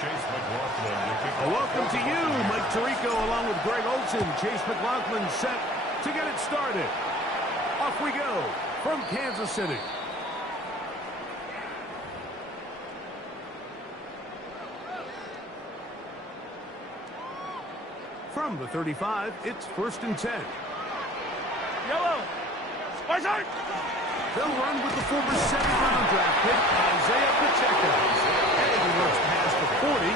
Welcome to you, Mike Tirico, along with Greg Olson. Chase McLaughlin set to get it started. Off we go from Kansas City. From the 35, it's 1st and 10. Yellow. Spicer. They'll run with the former 7th-round draft pick, Isaiah Pacheco. And he works past the 40,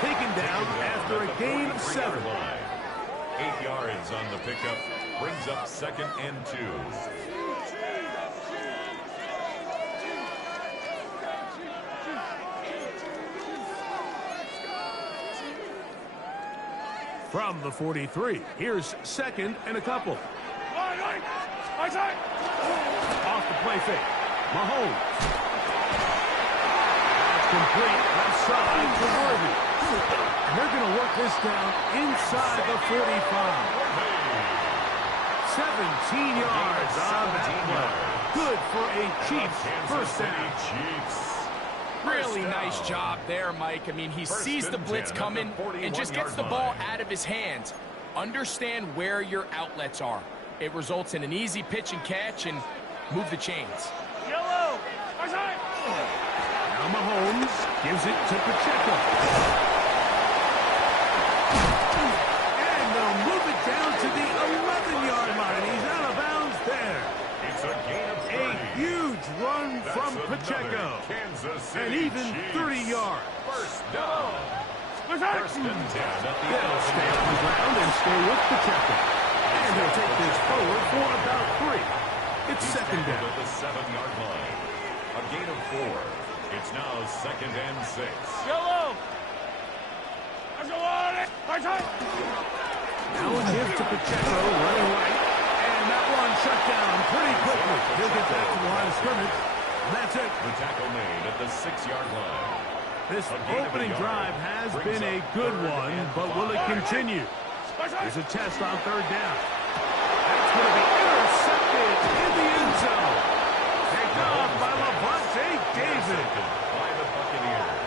taken down after a gain of 7. 8 yards on the pickup, brings up 2nd and 2. From the 43, here's 2nd and a couple. Off the play fake, Mahomes. That's complete, left side to Worthy. And they're going to work this down inside the 45. 17 yards on that play. Good for a Chiefs first down. Really nice job there, Mike. I mean, he sees the blitz coming and just gets the ball out of his hands. Understand where your outlets are. It results in an easy pitch and catch and move the chains. Yellow. Now Mahomes gives it to Pacheco. And they'll move it down to the 11-yard line. He's out of bounds there. It's a gain of 30. A huge run from Pacheco. And even 30 yards. First down. First and 10 at the They'll stay on the ground and stay with Pacheco. And he'll take this forward for about 3. It's 2nd down. At the 7-yard line. A gain of 4. It's now 2nd and 6. Yellow. Now a give to Pacheco running right. And that one shut down pretty quickly. He'll get back to the line of scrimmage. And that's it. The tackle made at the 6-yard line. This opening drive has been a good one, but will it continue? There's a test on 3rd down. That's going to be intercepted in the end zone. Taken off by Levante David. By the Buccaneers.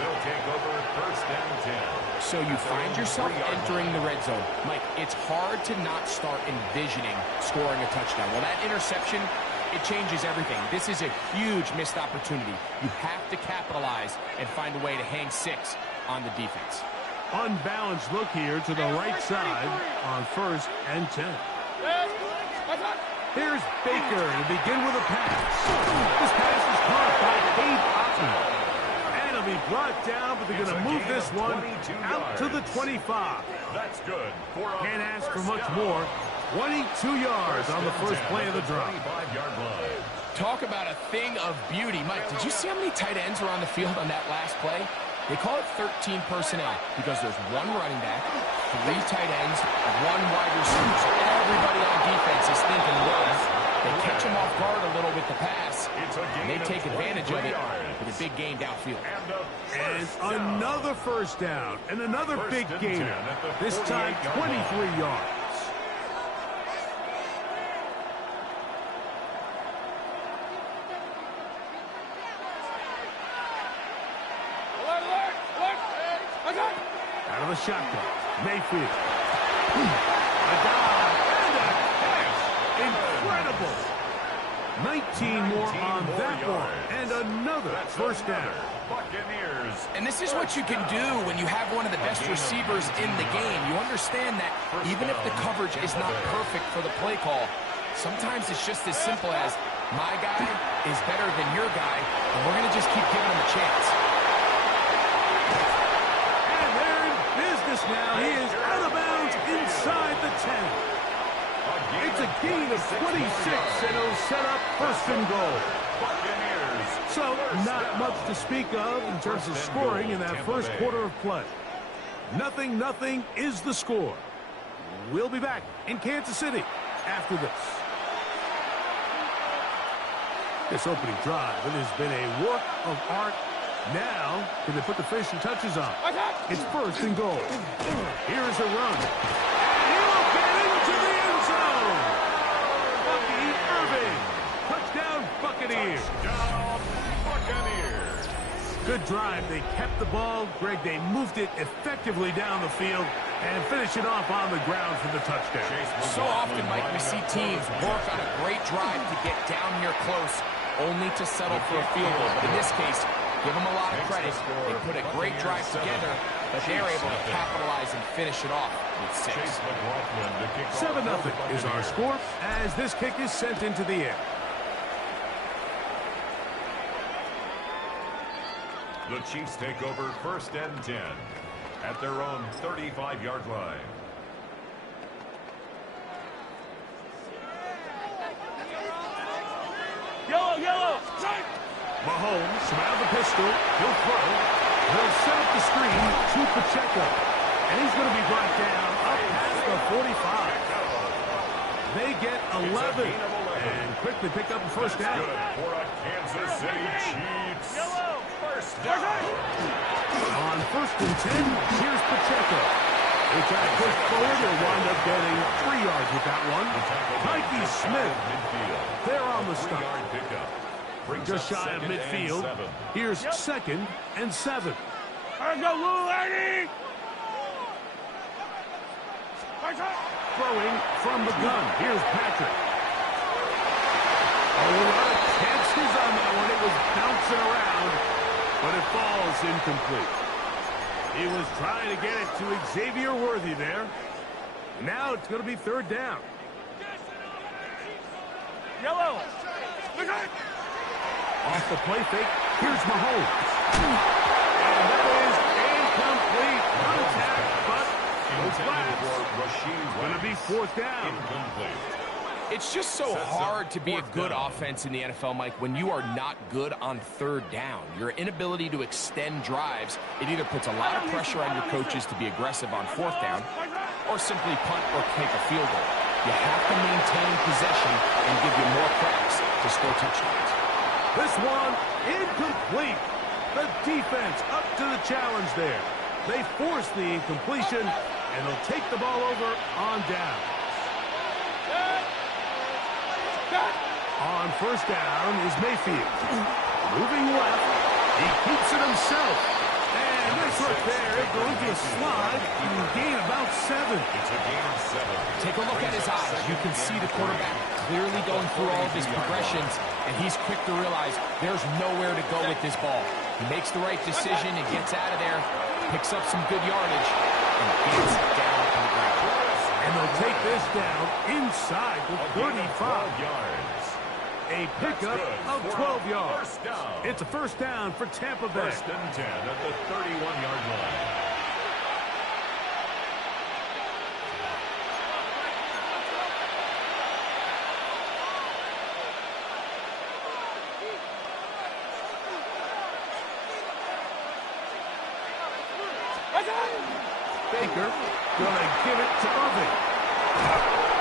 They'll take over 1st and 10. So you find yourself entering the red zone. Mike, it's hard to not start envisioning scoring a touchdown. Well, that interception, it changes everything. This is a huge missed opportunity. You have to capitalize and find a way to hang 6 on the defense. Unbalanced look here to the right side on 1st and 10. Here's Baker to begin with a pass. This pass is caught by Cade Otton. And it'll be brought down, but they're going to move this one out to the 25. That's good. Can't ask for much more. 22 yards on the first play of the drive. 25-yard line. Talk about a thing of beauty. Mike, did you see how many tight ends were on the field on that last play? They call it 13 personnel because there's 1 running back, 3 tight ends, 1 wide receiver. So everybody on defense is thinking run. They catch him off guard a little with the pass, and they take advantage of it with a big gain downfield. And another first down, and another big gain. This time 23 yards. Out of the shotgun, Mayfield. A dive and a catch. Incredible. 19 more on that one. And another first down. Buccaneers. And this is what you can do when you have one of the best receivers in the game. You understand that even if the coverage is not perfect for the play call, sometimes it's just as simple as my guy is better than your guy, and we're going to just keep giving him a chance. Now he is out of bounds inside the 10. It's a gain of 26, and it'll set up 1st and goal. So, not much to speak of in terms of scoring in that first quarter of play. 0-0 is the score. We'll be back in Kansas City after this. This opening drive, it has been a work of art. Now, can they put the finishing touches on? It's 1st and goal. Here is a run. And he will get into the end zone. Bucky Irving. Touchdown, Buccaneers. Touchdown, Buccaneers. Good drive. They kept the ball. Greg, they moved it effectively down the field and finish it off on the ground for the touchdown. So often, Mike, we see teams work on a great drive to get down here close, only to settle for a field goal. But in this case, give them a lot of credit. They put a great drive together, but they're able to capitalize and finish it off with 6. 7-0 is our score as this kick is sent into the air. The Chiefs take over 1st and 10 at their own 35-yard line. Yellow, yellow. Mahomes around the pistol. He'll throw. He'll set up the screen to Pacheco. And he's going to be brought down up past the 45. They get 11 and quickly pick up a first down. Good for a Kansas City Chiefs. Yellow. First down. On 1st and 10, here's Pacheco. They try to push forward. They'll wind up getting 3 yards with that one. Mikey Smith, they're on the stop. Just shy of midfield. Here's 2nd and 7. Let's go, little lady. Throwing from the gun. Here's Patrick. A lot of chances on that one. It was bouncing around, but it falls incomplete. He was trying to get it to Xavier Worthy there. Now it's going to be 3rd down. Yellow. Off the play fake, here's Mahomes. And that is incomplete. Contact, but no flags. Going to be 4th down. It's just so hard to be a good offense in the NFL, Mike, when you are not good on 3rd down. Your inability to extend drives, it either puts a lot of pressure on your coaches to be aggressive on 4th down or simply punt or take a field goal. You have to maintain possession and give you more cracks to score touchdowns. This one incomplete. The defense up to the challenge there. They force the incompletion, and they'll take the ball over on down. On 1st down is Mayfield. Moving left. He keeps it himself. And this right there is going to slide and gain about 7. It's a gain of 7. Take a look at his eyes. You can see the quarterback clearly going through all of his progressions, and he's quick to realize there's nowhere to go with this ball. He makes the right decision and gets out of there, picks up some good yardage, and gets down on the ground. And they'll take this down inside the 35 yards. A pickup of 12 yards. It's a 1st down for Tampa Bay. 1st and 10 at the 31-yard line. Baker going to give it to Irving.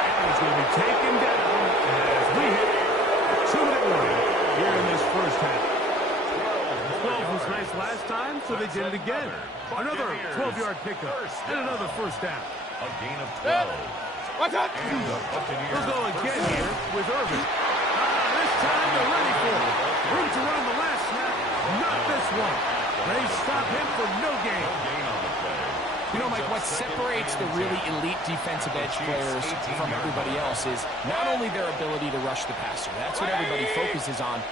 And he's going to be taken down as we hit a 2-minute warning here in this 1st half. 12 was nice last time, so they did it again. Another 12-yard pickup and another 1st down. A gain of 12. Watch out. They'll go again here with Irving. This time they're ready for it. Room to run the last snap. Not this one. They stop him for no gain. You know, Mike, what separates the really elite defensive edge players from everybody else is not only their ability to rush the passer. That's what everybody focuses on.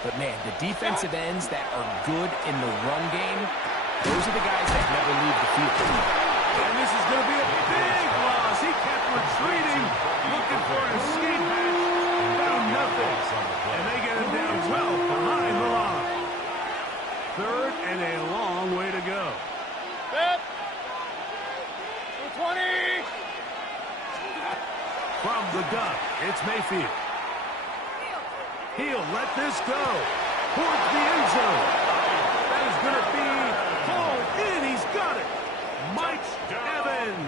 But, man, the defensive ends that are good in the run game, those are the guys that never leave the field. And this is going to be a big loss. He kept retreating, looking for an escape hatch. Found nothing. And they get him down well behind the line. 3rd and a long way to go. 20. From the gun, it's Mayfield. He'll let this go towards the end zone. That is going to be hauled in. He's got it. Mike Evans.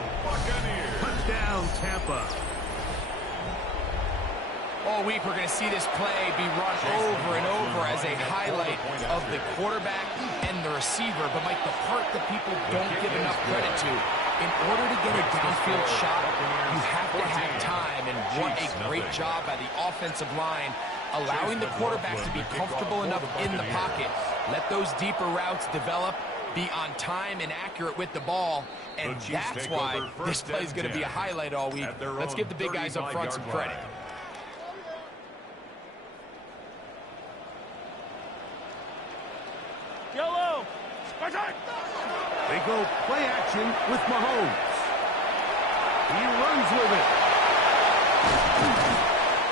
Touchdown, Tampa. All week, we're going to see this play be run over and over as a highlight of the quarterback and the receiver. But, Mike, the part that people don't give enough credit to, in order to get a downfield shot, you have to have time. And what a great job by the offensive line, allowing the quarterback to be comfortable enough in the pocket Let those deeper routes develop, be on time and accurate with the ball, and that's why this play is going to be a highlight all week. Let's give the big guys up front some credit. Yellow. They go play action with Mahomes. He runs with it.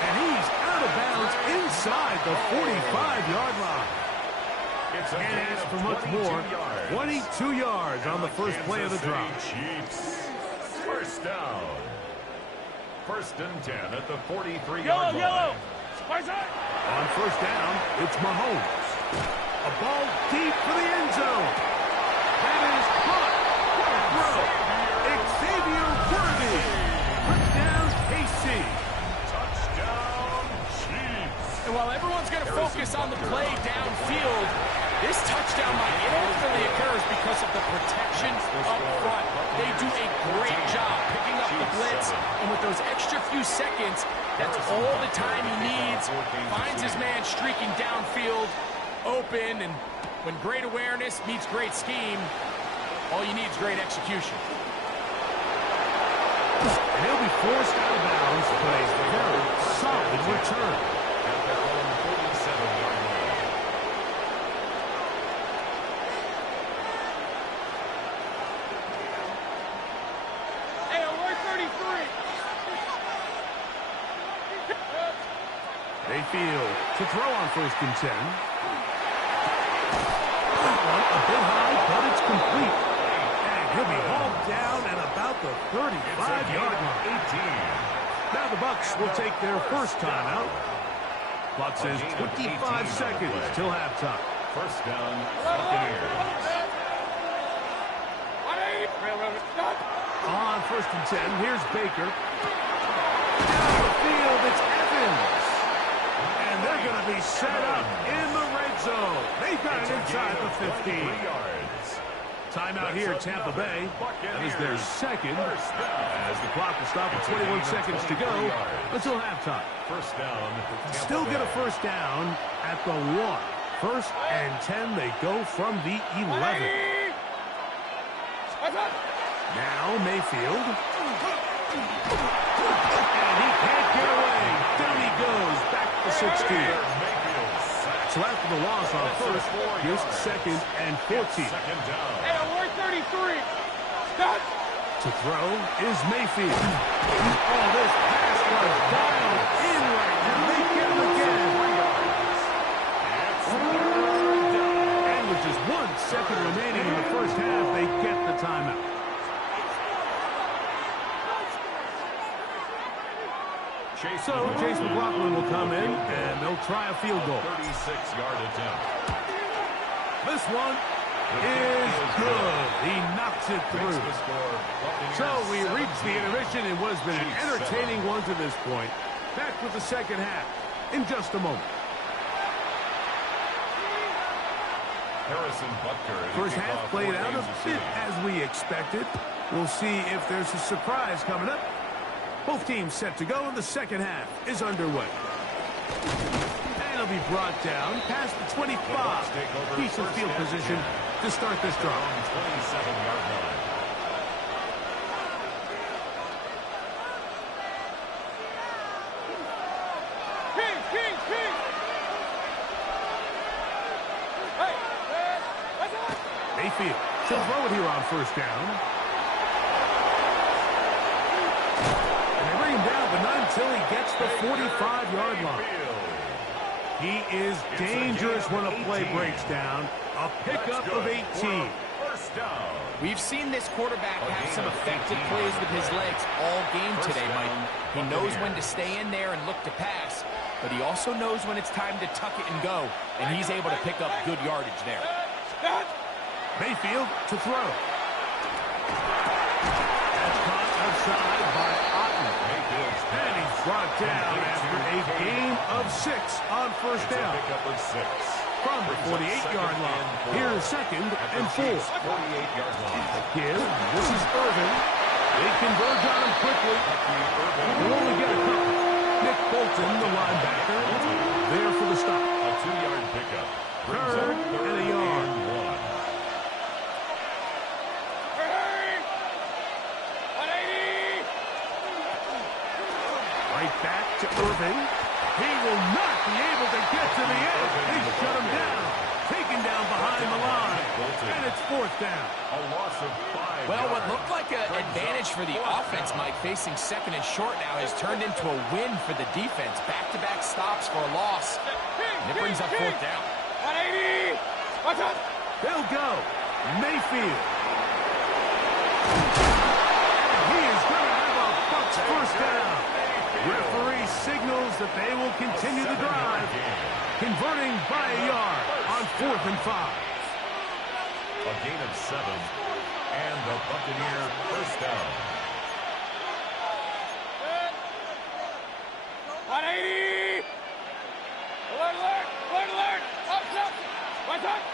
And he's out of bounds inside the 45-yard line. Can't ask for much more. 22 yards on the first play of the drive. First down. First and 10 at the 43-yard line. Yellow. On first down, it's Mahomes. A ball deep for the end zone. That is caught. What a throw. Xavier Worthy. Touchdown, KC. Touchdown, Chiefs. And while everyone's going to focus on the play downfield, this touchdown by ultimately occurs because of the protection up front. They do a great job picking up the blitz, and with those extra few seconds, that's all the time he needs. Finds his man streaking downfield, open, and when great awareness meets great scheme, all you need is great execution. And he'll be forced out of bounds, but a very solid return. At their own 47-yard line. Hey, alert 33. Mayfield to throw on first and 10. That one a bit high, but it's complete. And he'll be hauled down at about the 35-yard line. 18. Now the Bucs will take their first timeout. Clock says 25 seconds till halftime. First down, Buccaneers. On first and 10, here's Baker. Down the field, it's Evans. And they're going to be set up in the red zone. They've got it inside the 15. Timeout here, Tampa Bay. That is their second, as the clock will stop at 21 seconds to go until halftime. First down. Still get a first down at the 1. First and 10, they go from the 11. Now Mayfield. And he can't get away. Down he goes, back to 16. So after the loss on first, here's second and 14. Second down. Hey, alert 33. Stop. To throw is Mayfield. Oh, this pass was dialed in right now. They get him again. And with just 1 second remaining in the first half, they get the timeout. So Chase McLaughlin will come in, and they'll try a field goal. 36-yard attempt. This one is good. He knocks it through. So we reach the intermission in what has been an entertaining one to this point. Back with the second half in just a moment. Harrison Butker. First half played out a bit as we expected. We'll see if there's a surprise coming up. Both teams set to go, and the second half is underway. And he'll be brought down past the 25. Decent field position to start this drive. 27-yard line. King. Hey, what's up? Mayfield should throw it here on first down. Down, but not until he gets the 45-yard line. He is dangerous when a play breaks down. A pickup of 18. First down. We've seen this quarterback have some effective plays with his legs all game today, Mike. He knows when to stay in there and look to pass, but he also knows when it's time to tuck it and go, and he's able to pick up good yardage there. Mayfield to throw. That's caught outside by Otten. And he's brought down after a gain of 6 on first down. Pickup of 6. From the 48-yard line, here's second and 4. 48-yard line. Here, this is Irvin. They converge on him quickly. We'll only get a couple. Nick Bolton, the linebacker, there for the stop. A 2-yard pickup. Third and a to Irving. He will not be able to get to the edge. They shut him down. Taken down behind the line. And it's fourth down. A loss of 5 Well, what yards. looked like an advantage for the offense, Mike, facing second and short now, has turned into a win for the defense. Back-to-back stops for a loss. And it brings up fourth down. 180. Watch out. They'll go. Mayfield. And he is going to have a Bucs first down. Referee signals that they will continue the drive, converting by a yard on 4th and 5. A gain of 7. And the Buccaneer first down. 180. Alert, alert, alert, alert. Up, up. Watch out.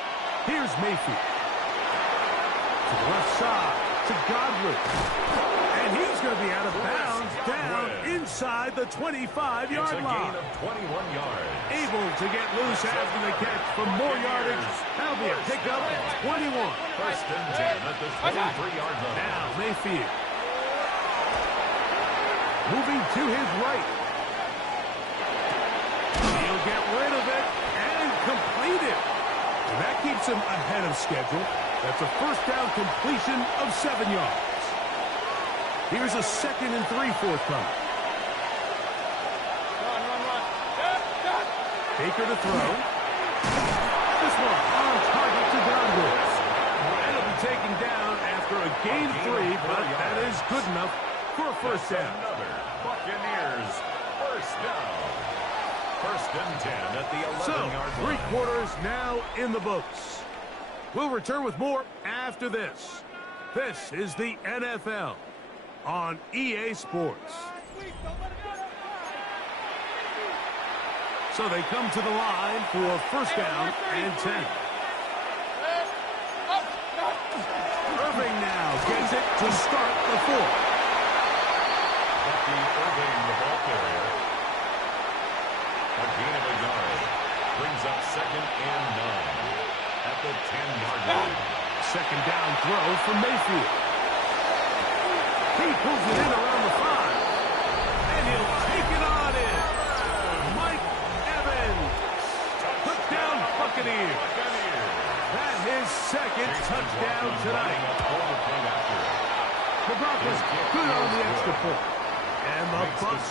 Here's Mayfield. To the left side, to Godwin. And he's going to be out of bounds down inside the 25-yard It's a line. gain of 21 yards. Able to get loose after the catch for more yardage. That'll be a pickup at 21. First and 10 at the 23-yard line. Now Mayfield. Moving to his right. He'll get rid of it and complete it. And that keeps him ahead of schedule. That's a first down completion of 7 yards. Here's a 2nd and 3 forthcoming. Run. Cut. Baker to throw. This one on target to Godwin. And it'll be taken down after a gain 3, but that is good enough for a first down. Another Buccaneers first down. First and 10 at the 11-yard line. 3 quarters now in the books. We'll return with more after this. This is the NFL on EA Sports. So they come to the line for first down and 10. Irving now gets it to start the 4th. Bucky Irving, the ball carrier. A gain of a yard. Brings up 2nd and 9 at the 10-yard line. Second down throw for Mayfield. He pulls it in around the 5. And he'll take it on in. Mike Evans. Touchdown Buccaneers. That his second touchdown tonight. McLaughlin good on the extra point. And the Bucs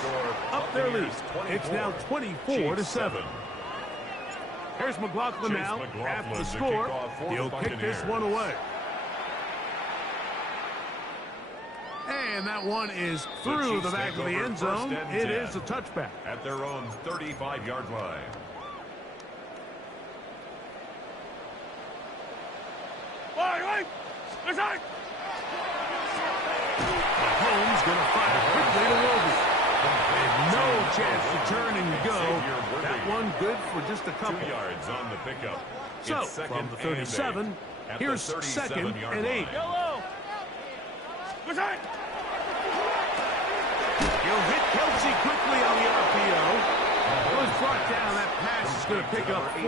up their lead. It's now 24-7. Here's McLaughlin now after the score. He'll kick this one away. And that one is through the back of the end zone. It is a touchback. At their own 35-yard line. Right. Mahomes going to fire quickly to Wilby. And no chance to turn and go. That one good for just a couple. 2 yards on the pickup. So, It's from the second and 37, eight. here's At the 2nd 37-yard and 8. line. Yellow. He'll hit Kelsey quickly on the RPO. Was brought down. That pass is going to pick up 4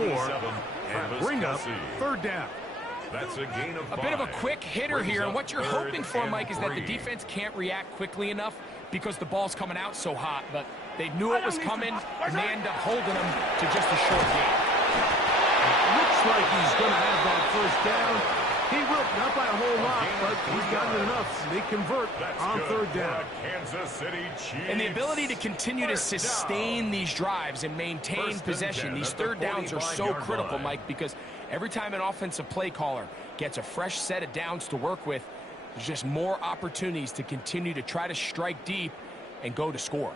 and bring up third down. That's a gain of 5. A bit of a quick hitter Brings here, and up what you're 3rd hoping for, and Mike, is that the 3. defense can't react quickly enough because the ball's coming out so hot, but they knew it was coming, and they end up holding them to just a short game. Looks like he's going to have that first down. He will, not by a whole lot, but he's gotten it enough. They convert on third down. Kansas City Chiefs. And the ability to continue to sustain these drives and maintain possession, these third downs are so critical, Mike, because every time an offensive play caller gets a fresh set of downs to work with, there's just more opportunities to continue to try to strike deep and go to score.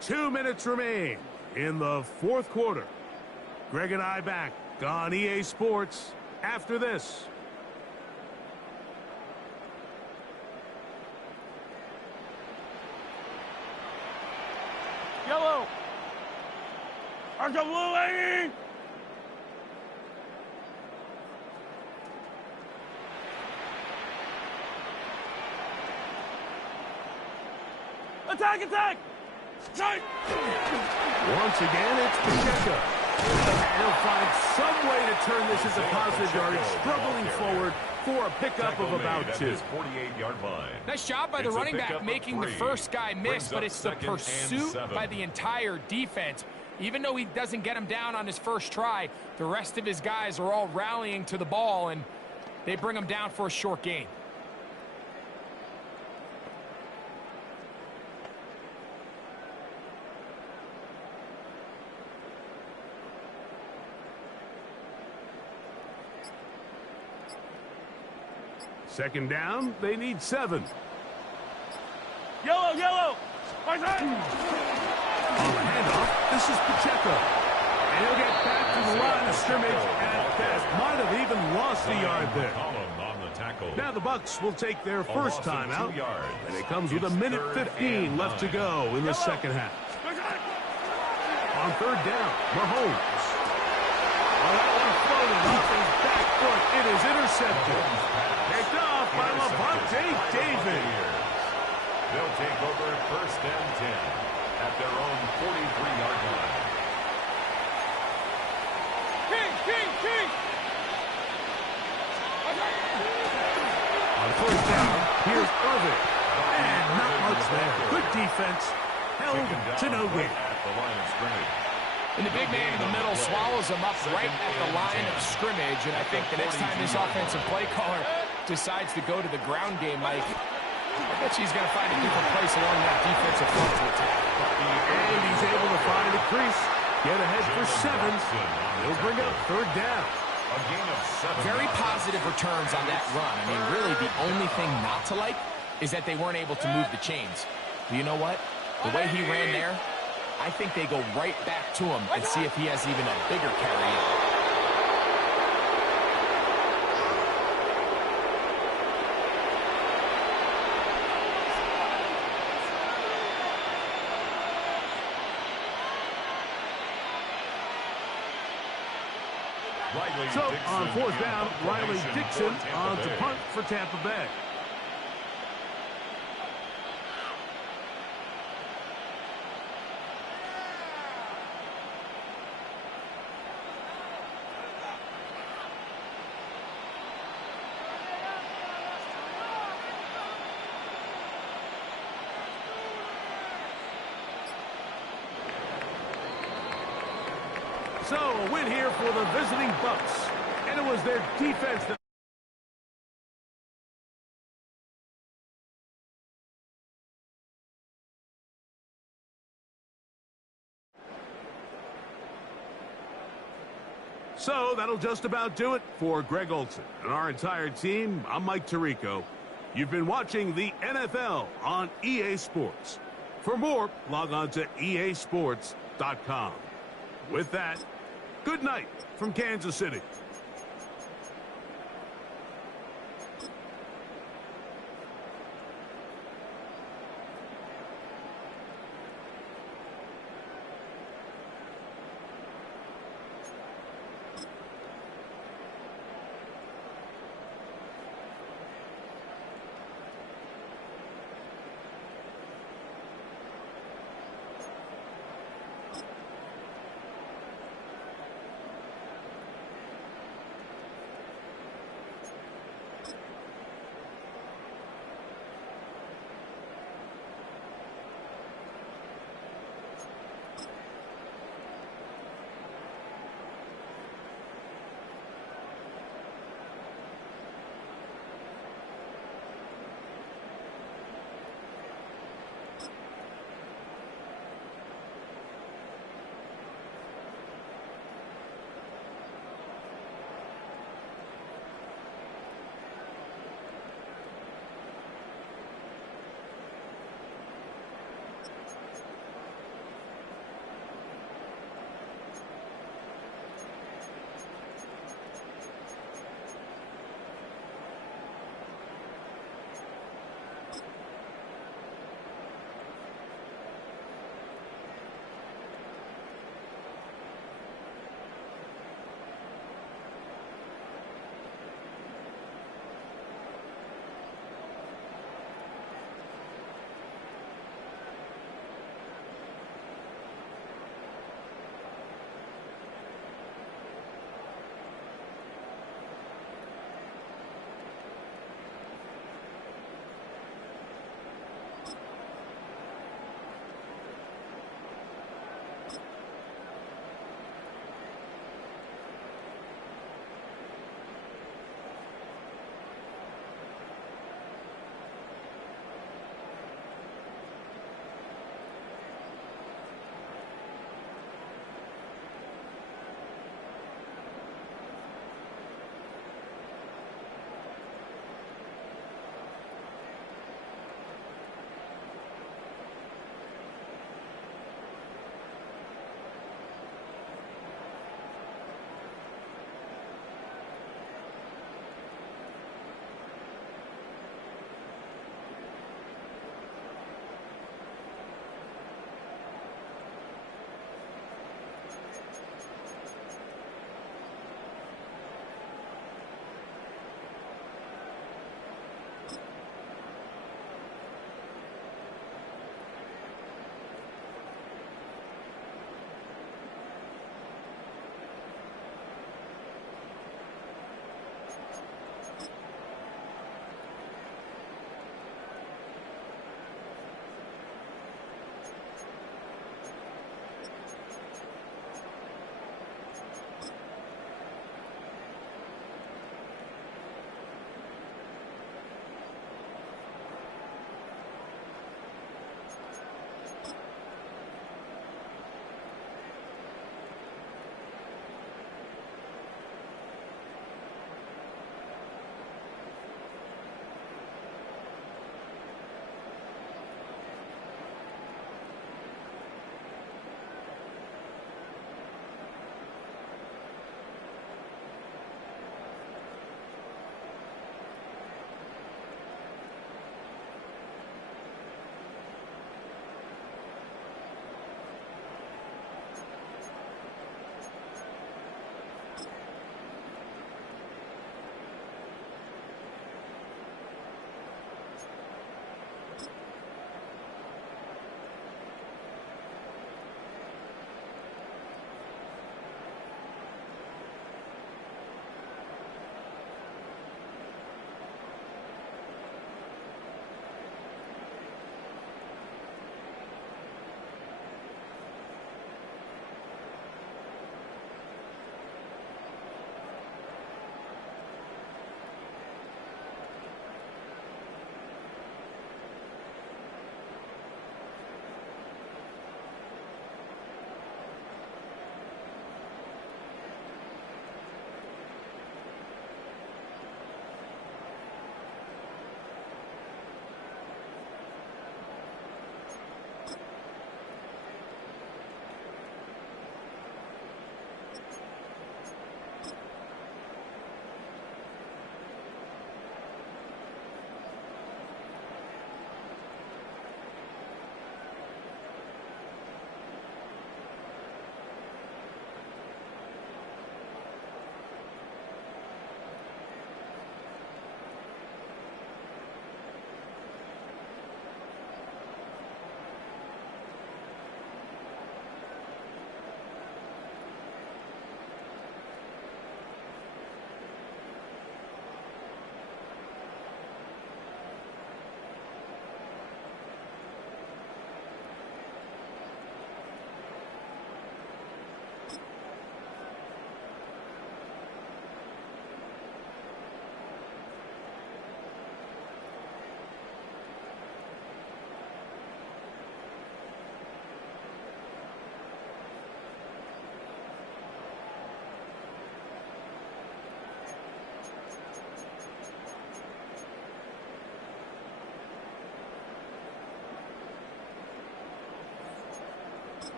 Two minutes remain in the fourth quarter. Greg and I back on EA Sports after this. Yellow. RWA. Attack, attack. Strike. Once again, it's Pacheco. And he'll find some way to turn this into positive yardage, struggling forward for a pickup of about 2. 48-yard line. Nice job by the running back making the first guy miss, but it's the pursuit by the entire defense. Even though he doesn't get him down on his first try, the rest of his guys are all rallying to the ball, and they bring him down for a short gain. Second down, they need 7. Yellow, yellow! On the handoff, this is Pacheco. And he'll get back to the line of scrimmage at best. Might have even lost a yard there. Now the Bucs will take their first time out, and it comes with 1:15 left to go in the second half. On third down, Mahomes. Well, that one floated off his back foot. It is intercepted. Picked off by Levante David. They'll take over first and 10 at their own 43-yard line. King! On first down, here's Irvin. And not much there. Good defense. Held to no gain. At the line of scrimmage. And the big man in the middle swallows him up right at the line of scrimmage. And I think the next time this offensive play caller decides to go to the ground game, Mike, I bet she's going to find a different place along that defensive front to attack. And he's able to find a crease. Get ahead for 7. He'll bring up third down. A gain of 7. Very positive returns on that run. I mean, really, the only thing not to like is that they weren't able to move the chains. But you know what? The way he ran there, I think they go right back to him and see if he has even a bigger carry. So, on fourth down, Riley Dixon on to punt for Tampa Bay. So, a win here for the visiting Bucs. And it was their defense that... So, that'll just about do it for Greg Olson and our entire team. I'm Mike Tirico. You've been watching the NFL on EA Sports. For more, log on to easports.com. With that, good night from Kansas City.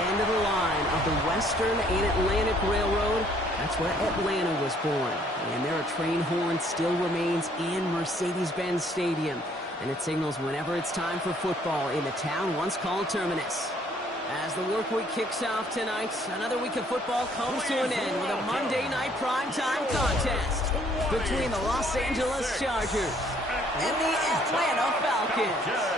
end of the line of the Western and Atlantic Railroad. That's where Atlanta was born. And there are train horns still remains in Mercedes-Benz Stadium. And it signals whenever it's time for football in the town once called Terminus. As the work week kicks off tonight, another week of football comes to an end with a Monday night primetime contest between the Los Angeles Chargers and the Atlanta Falcons.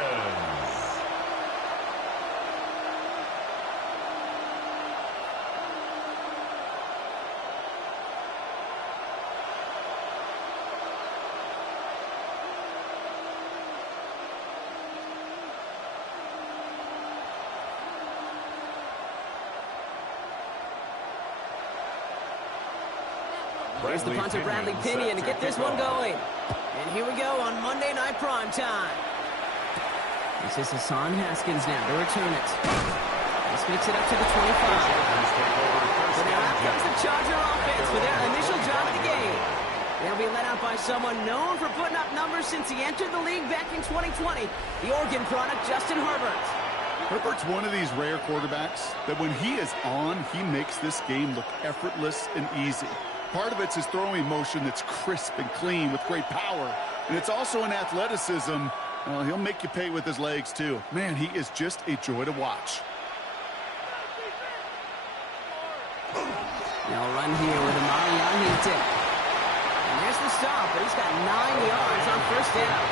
Here's the punter, Bradley Pinion, to get this one going. And here we go on Monday Night Primetime. This is Hassan Haskins now to return it. This makes it up to the 25. So now out comes the Charger offense for their initial drive of the game. They'll be led out by someone known for putting up numbers since he entered the league back in 2020, the Oregon product, Justin Herbert. Herbert's one of these rare quarterbacks that when he is on, he makes this game look effortless and easy. Part of it's his throwing motion that's crisp and clean with great power. And it's also an athleticism. Well, he'll make you pay with his legs, too. Man, he is just a joy to watch. Now a run here with Amari Huntington. And there's the stop, but he's got 9 yards on first down.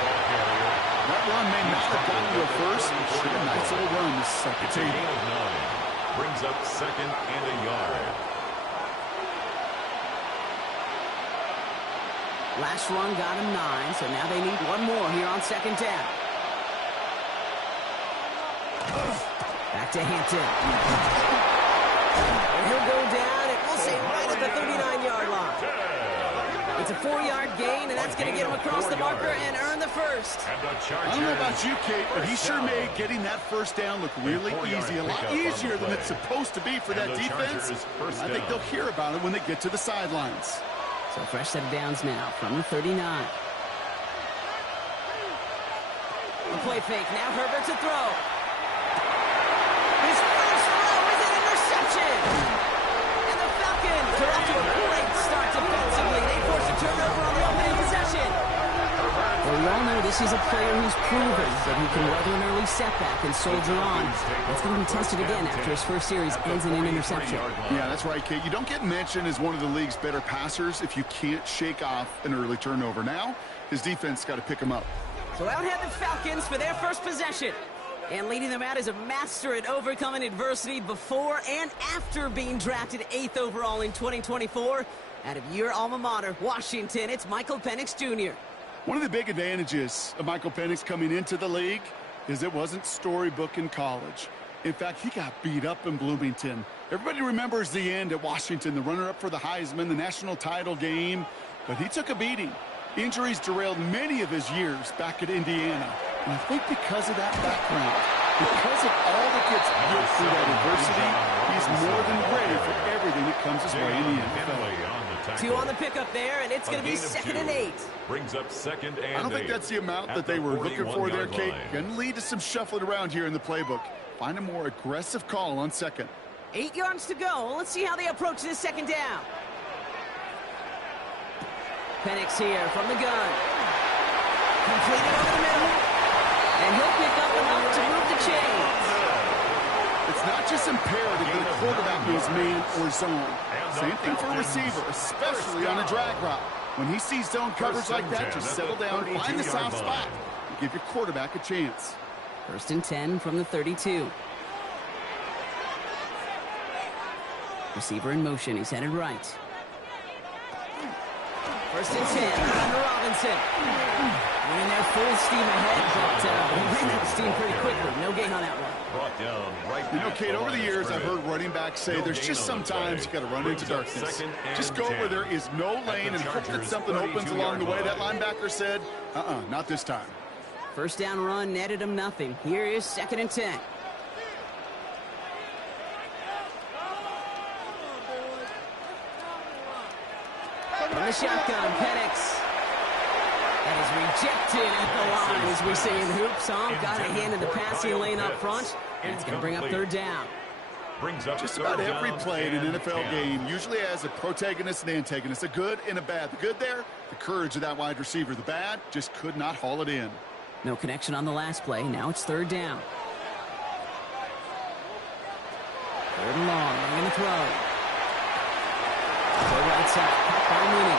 That run may not have gotten to a first. Should have a nice little run this second. It's a gain of 9. Brings up second and a yard. Last run got him 9, so now they need one more here on second down. Back to Hampton. And he'll go down, and we'll say right at the 39-yard line. It's a 4-yard gain, and that's going to get him across the marker and earn the first. I don't know about you, Kate, but he sure made getting that first down look really easy. A lot easier than it's supposed to be for that defense. I think they'll hear about it when they get to the sidelines. So fresh set of downs now from the 39. A play fake. Now Herbert to throw. His first throw is an interception. And the Falcons are off to a great start defensively. They force a turnover on the opening possession. Well, we all know this is a player who's proven that he can weather an early setback and soldier on. That's going to be tested again after his first series ends in an interception. Yeah, that's right, Kate. You don't get mentioned as one of the league's better passers if you can't shake off an early turnover. Now, his defense got to pick him up. So out head the Falcons for their first possession. And leading them out is a master at overcoming adversity before and after being drafted 8th overall in 2024. Out of your alma mater, Washington, it's Michael Penix Jr. One of the big advantages of Michael Penix coming into the league is it wasn't storybook in college. In fact, he got beat up in Bloomington. Everybody remembers the end at Washington, the runner-up for the Heisman, the national title game. But he took a beating. Injuries derailed many of his years back at Indiana. And I think because of that background, because of all that gets built through that adversity, he's more than ready for everything that comes his way in the NFL. 2 on the pickup there, and it's going to be 2nd and 8. Brings up 2nd and 8. I don't think that's the amount that they were looking for there, Kate. Going to lead to some shuffling around here in the playbook. Find a more aggressive call on second. 8 yards to go. Let's see how they approach this second down. Penix here from the gun. Completed over the middle. And he'll pick up enough to move the chains. It's not just imperative that a quarterback knows man or zone. Same thing for a receiver, especially on a drag route. When he sees zone coverage like that, just settle down, find the soft spot, and give your quarterback a chance. 1st and 10 from the 32. Receiver in motion. He's headed right. 1st and 10. Under Robinson. Running there full steam ahead, but he ran out of steam pretty quickly. No gain on that one. Brought down right. You know, Kate, over the years, I've heard running backs say there's just sometimes you got to run into darkness. Just go where there is no lane and hope that something opens along the way. That linebacker said, not this time. 1st down run netted him nothing. Here is 2nd and 10. From the shotgun, Penix. That is rejected at the line, as we say in hoops. Got a hand in the passing lane up front, and it's going to bring up 3rd down. brings up Just third about every down play in an and NFL 10. game usually has a protagonist and antagonist, a good and a bad. The good there, the courage of that wide receiver. The bad, just could not haul it in. No connection on the last play. Now it's third down. Third and long. They're going to throw. To the right side. Caught by Mooney.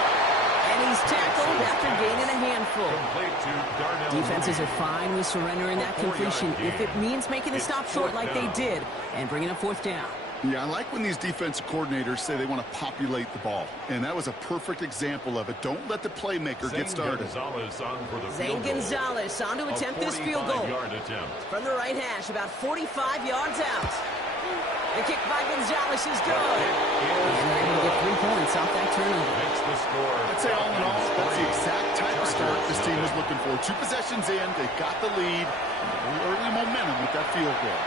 And he's tackled after gaining a handful. Complete to Darnell Defenses Mooney. are fine with surrendering that completion if it means making the stop short like they did and bringing up fourth down. Yeah, I like when these defensive coordinators say they want to populate the ball. And that was a perfect example of it. Don't let the playmaker get started. Gonzalez on for the Zane field goal. Gonzalez on to attempt this field goal. 45-yard attempt. From the right hash, about 45 yards out. The kick by Gonzalez is good. And they're able to get 3 points off that turnover. Makes the score. I'd say all in all, that's the exact type of start this team was looking for. 2 possessions in, they got the lead, and early momentum with that field goal.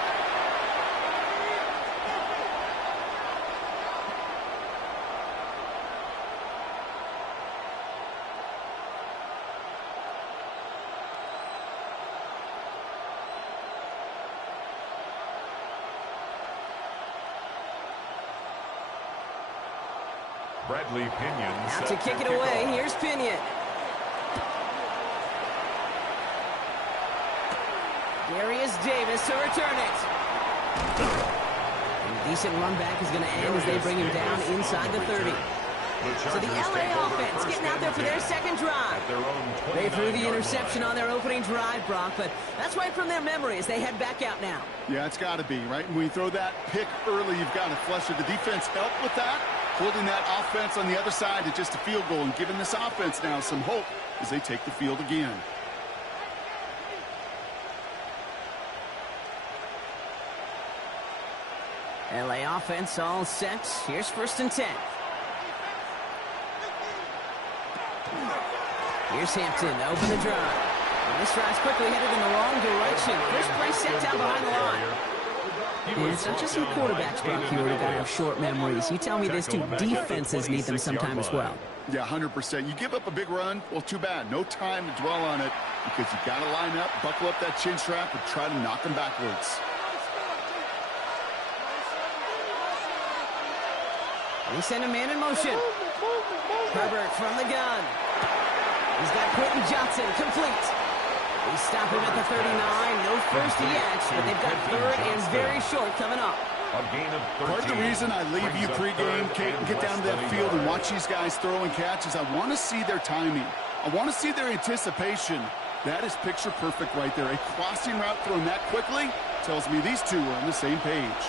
Bradley Pinion Out set to kick it away. off. Here's Pinion. Darius Davis to return it. And a decent run back is going to end as they bring him down inside the 30. So the LA offense getting out there for their second drive. They threw the interception on their opening drive, Brock, but that's right from their memory as they head back out now. Yeah, it's got to be, right? When you throw that pick early, you've got to flush it. The defense helped with that, holding that offense on the other side to just a field goal and giving this offense now some hope as they take the field again. LA offense all set. Here's 1st and 10. Here's Hampton to open the drive. And this drive's quickly headed in the wrong direction. First play set down behind the line. And it's not just some quarterbacks, Brock, here that have short memories. You tell me this too. Defenses need them sometime as well. Yeah, 100%. You give up a big run, well, too bad. No time to dwell on it because you got to line up, buckle up that chin strap, and try to knock them backwards. They send a man in motion. Herbert from the gun. He's got Quentin Johnson complete. They stop him at the 39. No first yet, but they've got 3rd and very short coming up. A gain of 13. Part of the reason I leave you pregame, Kate, and get down to that field and watch these guys throw and catch is I want to see their timing. I want to see their anticipation. That is picture perfect right there. A crossing route thrown that quickly tells me these two are on the same page.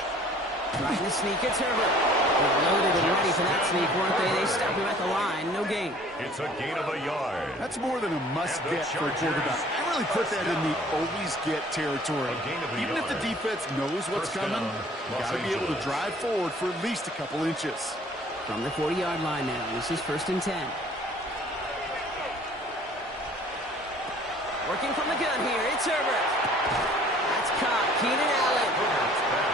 Trying to sneak, it's Herbert. They're loaded and ready for that sneak, weren't they? They stop him at the line. No gain. It's a gain of a yard. That's more than a must-get for a quarterback. I really put that in the always-get territory. Even if the defense knows what's coming, you got to be able to drive forward for at least a couple inches. From the 40-yard line now, this is 1st and 10. Working from the gun here, it's Herbert. That's caught, Keenan Allen.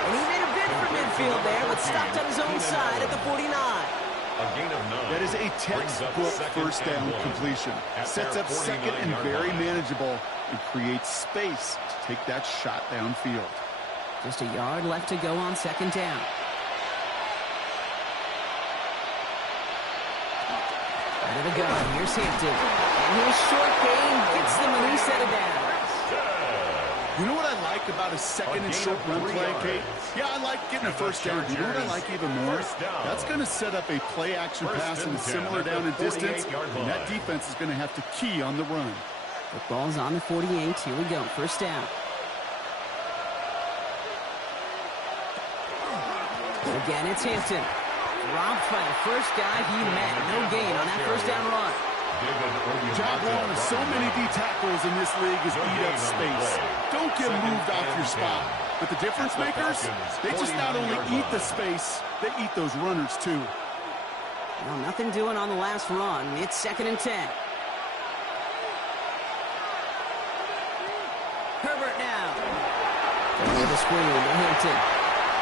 And he made a bid for midfield there, but stopped on his own side at the 49. A gain of 9. That is a textbook first down completion. Sets up second and very manageable and creates space to take that shot downfield. Just a yard left to go on 2nd down. Out of the gun, here's Hampton. And his short game gets them a new set of downs. You know what I like about a second and short run play, Kate? Yeah, I like getting a first down. You know what I like even more? That's going to set up a play-action pass in a similar down and distance, and that defense is going to have to key on the run. Football's on the 48. Here we go. 1st down. Again, it's Hampton. Robbed by the first guy he met. No gain on that 1st down run. Job one of so many D tackles in this league is eat up space. Don't get moved off your spot. But the difference makers, they just not only eat the space, they eat those runners too. Well, nothing doing on the last run. It's 2nd and 10. Herbert now. Over the screen to Hampton.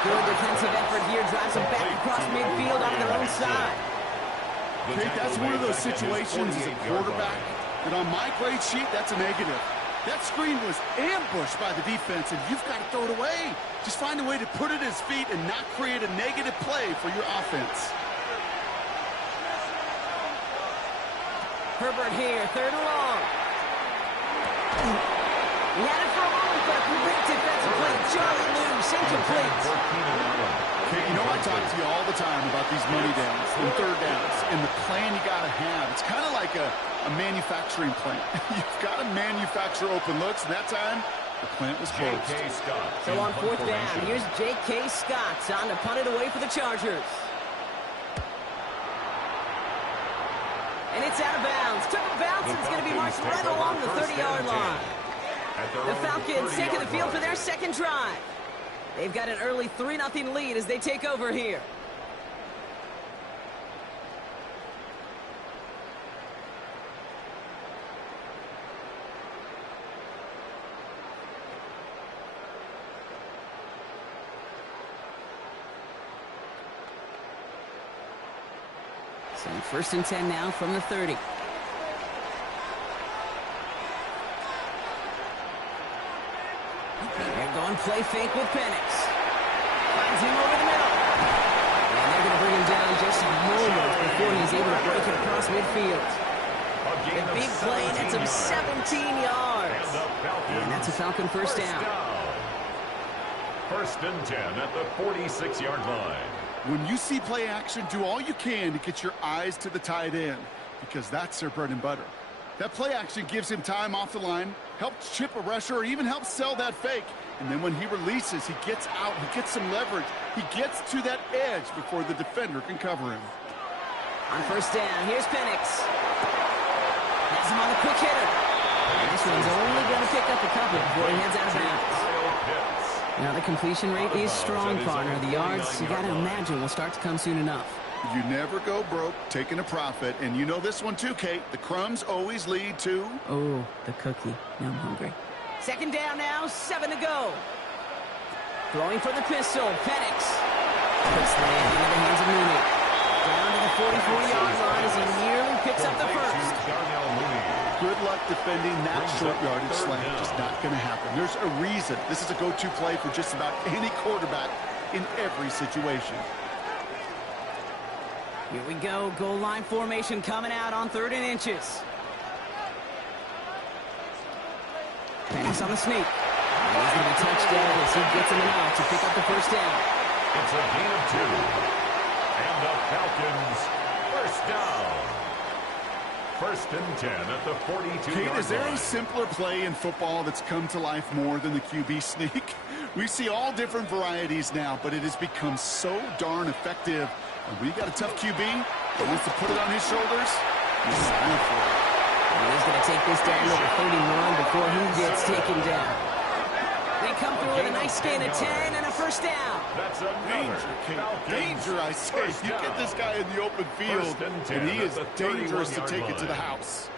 Good defensive effort here. Drives them back across midfield on their own side. Kate, that's one of those situations as a quarterback that on my grade sheet, that's a negative. That screen was ambushed by the defense, and you've got to throw it away. Just find a way to put it at his feet and not create a negative play for your offense. Herbert here, 3rd and long. He had it for a moment, but a great defensive play. Charlie loose, incomplete. Okay, you know I talk to you all the time about these money downs and 3rd downs and the plan you got to have. It's kind of like a manufacturing plant. You've got to manufacture open looks, and that time, the plant was closed. So on 4th down, here's J.K. Scott on to punt it away for the Chargers. And it's out of bounds. Took a bounce, and it's going to be marched right along the 30-yard line. The Falcons taking the field for their 2nd drive. They've got an early 3-0 lead as they take over here. So 1st and 10 now from the 30. They're going play fake with Penix. Finds him over the middle. And they're going to bring him down just moments before he's able to break it across midfield. The big play, and it's him 17 yards. And that's a Falcon 1st down. 1st and 10 at the 46-yard line. When you see play action, do all you can to get your eyes to the tight end, because that's their bread and butter. That play action gives him time off the line, helps chip a rusher, or even helps sell that fake. And then when he releases, he gets out, he gets some leverage. He gets to that edge before the defender can cover him. On 1st down, here's Penix. Has him on the quick hitter. And this one's only going to pick up a couple before he heads out of bounds. Now, the completion rate is strong, partner. The yards, you got to imagine, will start to come soon enough. You never go broke taking a profit. And you know this one too, Kate. The crumbs always lead to... Oh, the cookie. Now I'm hungry. 2nd down now, 7 to go. Throwing for the pistol, Penix. Puts the hand into the hands of Mooney. Down to the 44-yard line as he nearly picks up the 1st. Good luck defending that short yardage slant. Just not going to happen. There's a reason. This is a go-to play for just about any quarterback in every situation. Here we go. Goal line formation coming out on 3rd and inches. Penix on the sneak. And he's going to be touched down as he gets him out to pick up the 1st down. It's a gain of 2. And the Falcons 1st down. 1st and 10 at the 42-yard line. Is there a simpler play in football that's come to life more than the QB sneak? We see all different varieties now, but it has become so darn effective. And when you got a tough QB that wants to put it on his shoulders, he's signing for it. And he's going to take this down to the 31 before he gets taken down. They come through with a nice gain of 10 and a 1st down. That's a danger, I say. You get this guy in the open field, and he is dangerous to take it to the house.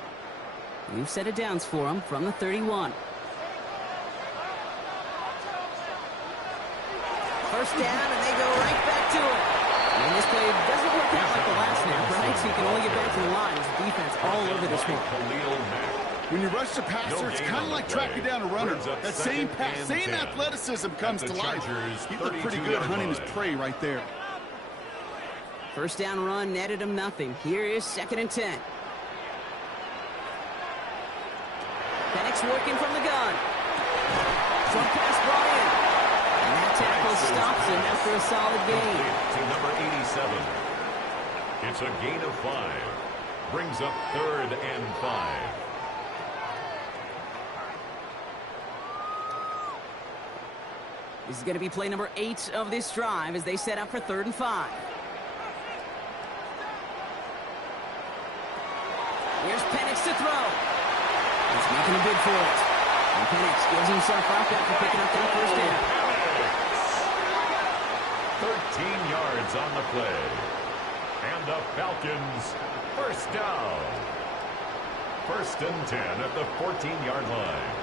We've set it downs for him from the 31. 1st down, and they go right back to it. And this play doesn't work out like the last snap, right? So you can only get back to the line as the defense all over this one. When you rush the passer, it's kind of like tracking down a runner. That same pass, same athleticism comes to life. He looked pretty good hunting his prey right there. 1st down run netted him nothing. Here is 2nd and 10. Penix working from the gun. Short pass brought in. And that tackle stops him after a solid gain. To number 87. It's a gain of 5. Brings up 3rd and 5. This is going to be play number 8 of this drive as they set up for 3rd and 5. Here's Penix to throw. He's making a bid for it. And Penix gives himself up after picking up that 1st down. 13 yards on the play. And the Falcons 1st down. 1st and 10 at the 14-yard line.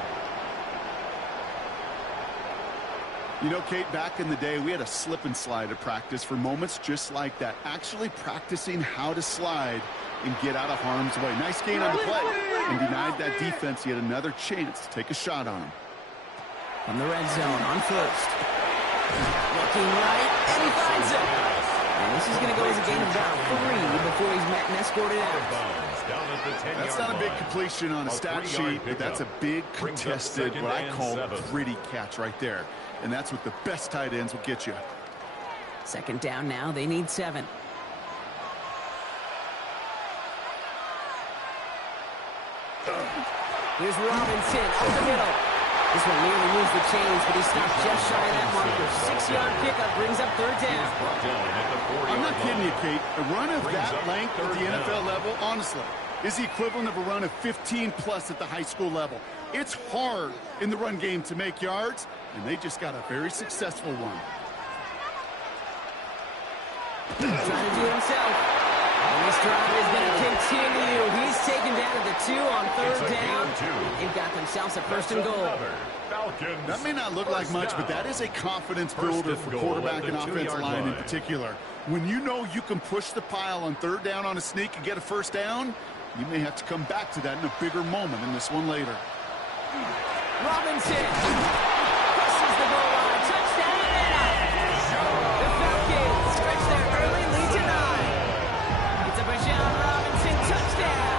You know, Kate, back in the day, we had a slip and slide at practice for moments just like that. Actually practicing how to slide and get out of harm's way. Nice gain on the play, and denied that defense yet another chance to take a shot on him. From the red zone on first. Looking right, and he finds it. And this is going to go as a gain of about 3 before he's met and escorted out. That's not a big completion on a stat sheet, but that's a big contested, what I call gritty catch right there. And that's what the best tight ends will get you. Second down now, they need 7. Here's Robinson up the middle. This one nearly moves the chains, but he stopped just shy of that marker. 6-yard pickup brings up third down. I'm not kidding you, Kate. A run of that length at the NFL level, honestly, is the equivalent of a run of 15-plus at the high school level. It's hard in the run game to make yards, and they just got a very successful one. Trying to do it himself. And this drive is going to continue. He's taken down at the 2 on third down. They've got themselves a first and goal. That may not look like much, but that is a confidence builder for quarterback and offensive line in particular. When you know you can push the pile on third down on a sneak and get a first down, you may have to come back to that in a bigger moment in this one later. Robinson pushes the goal line. Touchdown, Atlanta. The Falcons stretch their early lead to 9. It's a Bijan Robinson touchdown.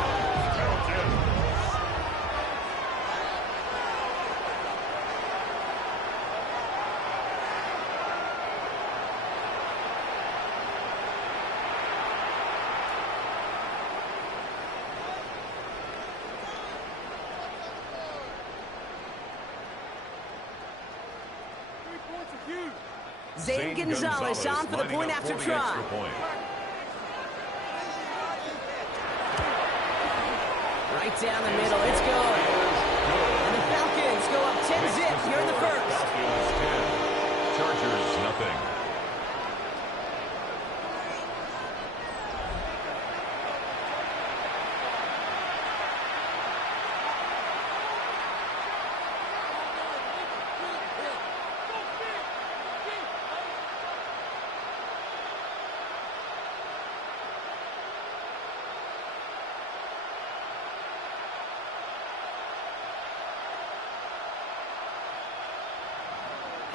Zane Gonzalez on for the point after try. Right down the middle, it's good. And the Falcons go up 10-zip here in the first. Chargers, nothing.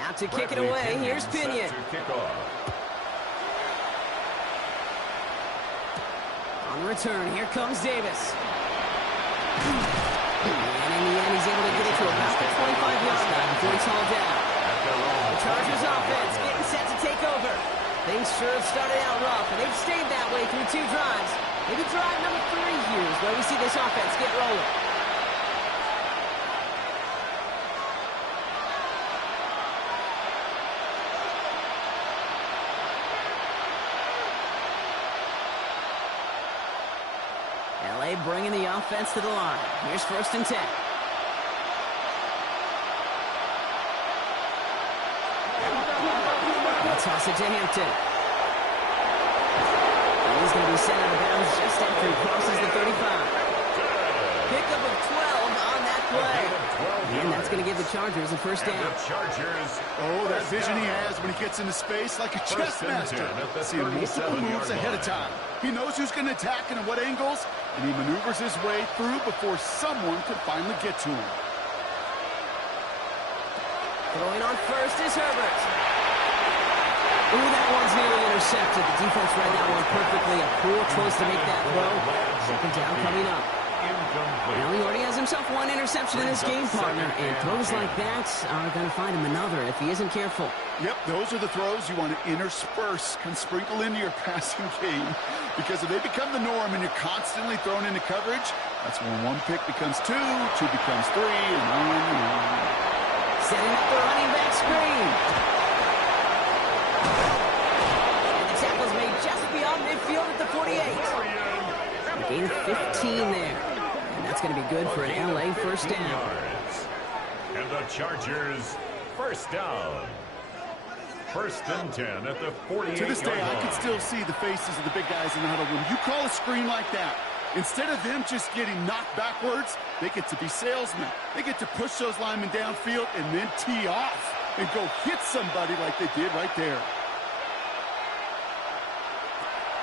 Out to kick it away, here's Pinion. On return, here comes Davis. And in the end, he's able to get it to about the 25-yard line before he's hauled down. The Chargers offense getting set to take over. Things sure have started out rough, and they've stayed that way through 2 drives. Maybe drive number 3 here is where we see this offense get rolling. LA bringing the offense to the line. Here's first and 10. They'll toss it to Hampton. And he's going to be sent out of bounds just after he crosses the 35. Pickup of 12 on that play. And that's going to give the Chargers a first down. Oh, that vision he has when he gets into space like a chess master. Seeing multiple moves ahead of time. He knows who's going to attack and at what angles, and he maneuvers his way through before someone can finally get to him. Throwing on first is Herbert. Ooh, that one's nearly intercepted. The defense read that one perfectly. A poor choice to make that throw. Second down coming up. Well, he already has himself 1 interception in this game, partner, and throws like that are going to find him another if he isn't careful. Yep, those are the throws you want to intersperse and sprinkle into your passing game, because if they become the norm and you're constantly thrown into coverage, that's when 1 pick becomes 2, 2 becomes 3, and on. Setting up the running back screen. And the tackle's made just beyond midfield at the 48. A gain of 15 there. And that's going to be good for an LA first down. And the Chargers first down. First and 10 at the 48. To this day, I can still see the faces of the big guys in the huddle. When you call a screen like that, instead of them just getting knocked backwards, they get to be salesmen. They get to push those linemen downfield and then tee off and go hit somebody like they did right there.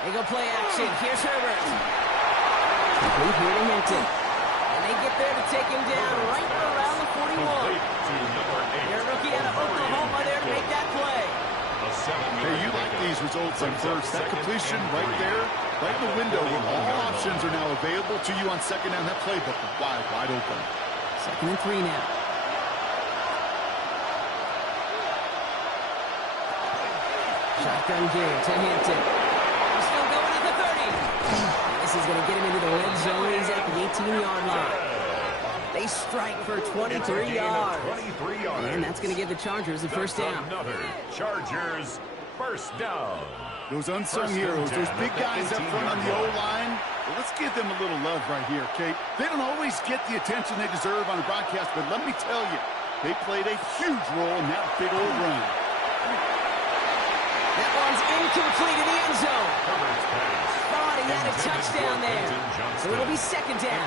They go play action. Here's Herbert. Complete here to Hinton. And they get there to take him down right around the 41. Their rookie out of Oklahoma there to make that play. Hey, you like these results on first. That completion right there, right in the window where all options are now available to you on second down. That playbook wide open. 2nd and 3 now. Shotgun give to Hinton. He's still going at the 30. And this is going to get him into the red zone. He's at the 18-yard line. They strike for 23 yards. And that's going to give the Chargers the first down. Another Chargers first down. Those unsung heroes, those big guys up front on the O-line, well, let's give them a little love right here, okay? They don't always get the attention they deserve on a broadcast, but let me tell you, they played a huge role in that big old run. That one's incomplete in the end zone. Thought he had a touchdown there. So it'll be second down.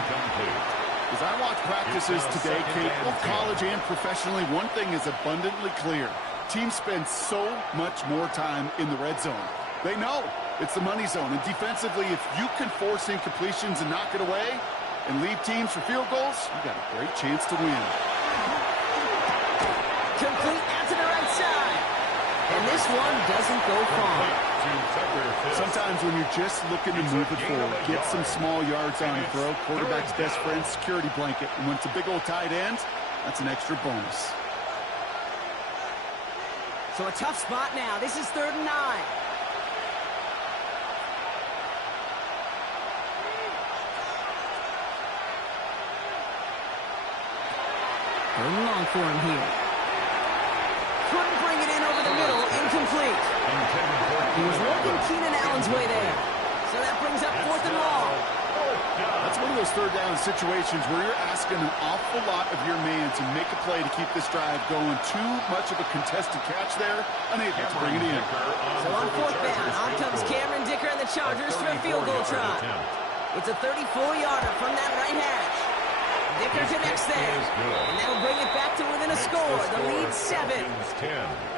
As I watch practices today, Kate, both college and professionally, one thing is abundantly clear. Teams spend so much more time in the red zone. They know it's the money zone. And defensively, if you can force incompletions and knock it away and leave teams for field goals, you got a great chance to win. Complete out to the right side. And this one doesn't go far. Sometimes when you're just looking to move it forward, get some small yards on the throw, quarterback's best friend, security blanket. And when it's a big old tight end, that's an extra bonus. So a tough spot now. This is 3rd and 9. Third and long for him here. Couldn't bring it in over the middle. Incomplete. He was looking Keenan Allen's way there. So that brings up 4th and long. That's one of those third down situations where you're asking an awful lot of your man to make a play to keep this drive going. Too much of a contested catch there. Unable to bring it in. So on 4th down, on comes Cameron Dicker and the Chargers for a field goal try. It's a 34-yarder from that right hash. Dicker connects there. And that'll bring it back to within a score. The lead 7.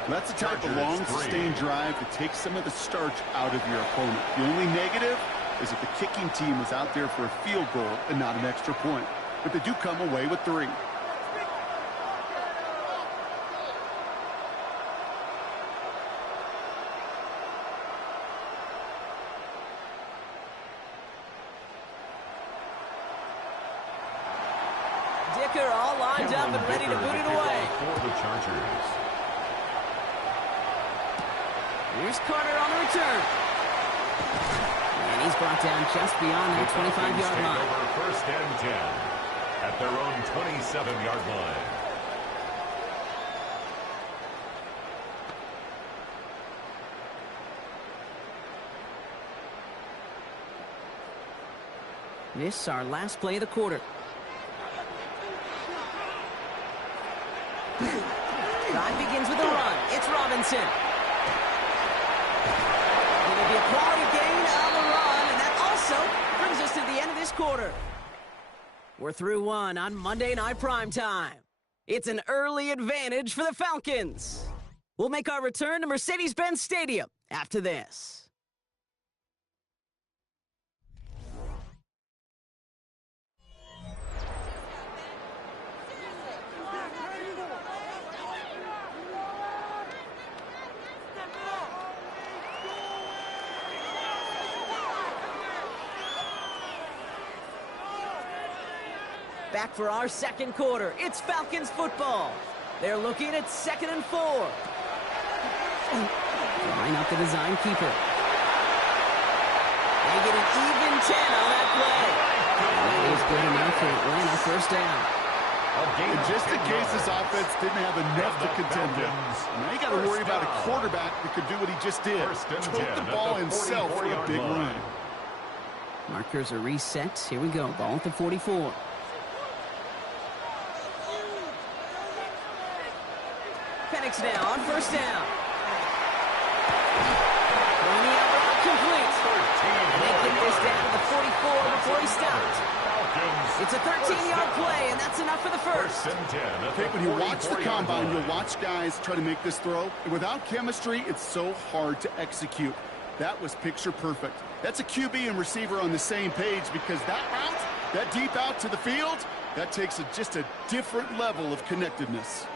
That's the type of long, sustained drive to take some of the starch out of your opponent. The only negative is if the kicking team was out there for a field goal and not an extra point. But they do come away with 3. Dicker all lined up and ready to boot it away. For the Chargers. Here's Carter on the return. And he's brought down just beyond that 25-yard line. First and 10 at their own 27-yard line. This is our last play of the quarter. Drive begins with a run. It's Robinson. It'll be a quality gain on the run, and that also brings us to the end of this quarter. We're through one on Monday Night Primetime. It's an early advantage for the Falcons. We'll make our return to Mercedes-Benz Stadium after this. Back for our second quarter. It's Falcons football. They're looking at 2nd and 4. Line up the design keeper. They get an even 10 on that play. That is good enough for Atlanta. First down. And just in case this offense didn't have enough to contend with, now you got to worry about a quarterback that could do what he just did. Took the ball himself for a big run. Markers are reset. Here we go. Ball at the 44. Penix now on first down. Running out route complete. And they get this down to the 44 before he stopped. It's a 13-yard play, and that's enough for the first. Okay, when you watch the combine, you'll watch guys try to make this throw. And without chemistry, it's so hard to execute. that was picture perfect. That's a QB and receiver on the same page because that route, that deep out to the field, that takes just a different level of connectedness.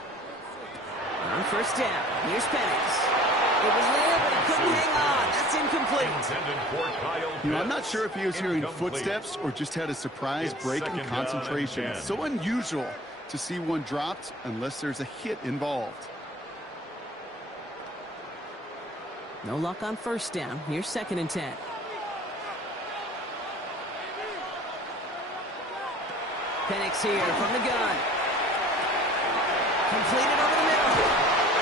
On first down, here's Penix. It was there, but he couldn't hang on. That's incomplete. You know, I'm not sure if he was hearing footsteps or just had a surprise break in concentration. It's so unusual to see one dropped unless there's a hit involved. No luck on first down. Here's 2nd and 10. Penix here from the gun. Completed over the middle.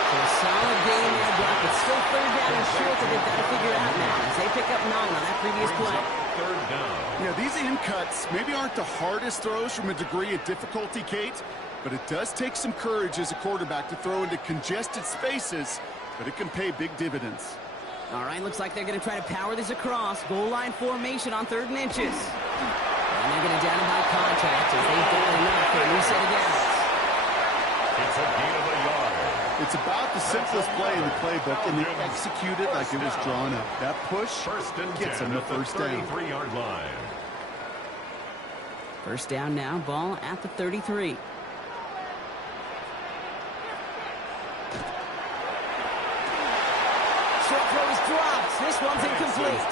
So a solid game there, Brock. It's still 3rd down and short that they've got to figure out now as they pick up 9 on that previous play. 3rd down. Yeah, these in cuts maybe aren't the hardest throws from a degree of difficulty, Kate, but it does take some courage as a quarterback to throw into congested spaces, but it can pay big dividends. All right, looks like they're going to try to power this across. Goal line formation on 3rd and inches. And they're going to down him by contact as they've done enough for a new set of downs. It's a gain of a yard. It's about the simplest play in the playbook, and they execute it like it was drawn up. That push gets them the first down. 33-yard line. First down now, ball at the 33. Short throw is dropped. This one's incomplete.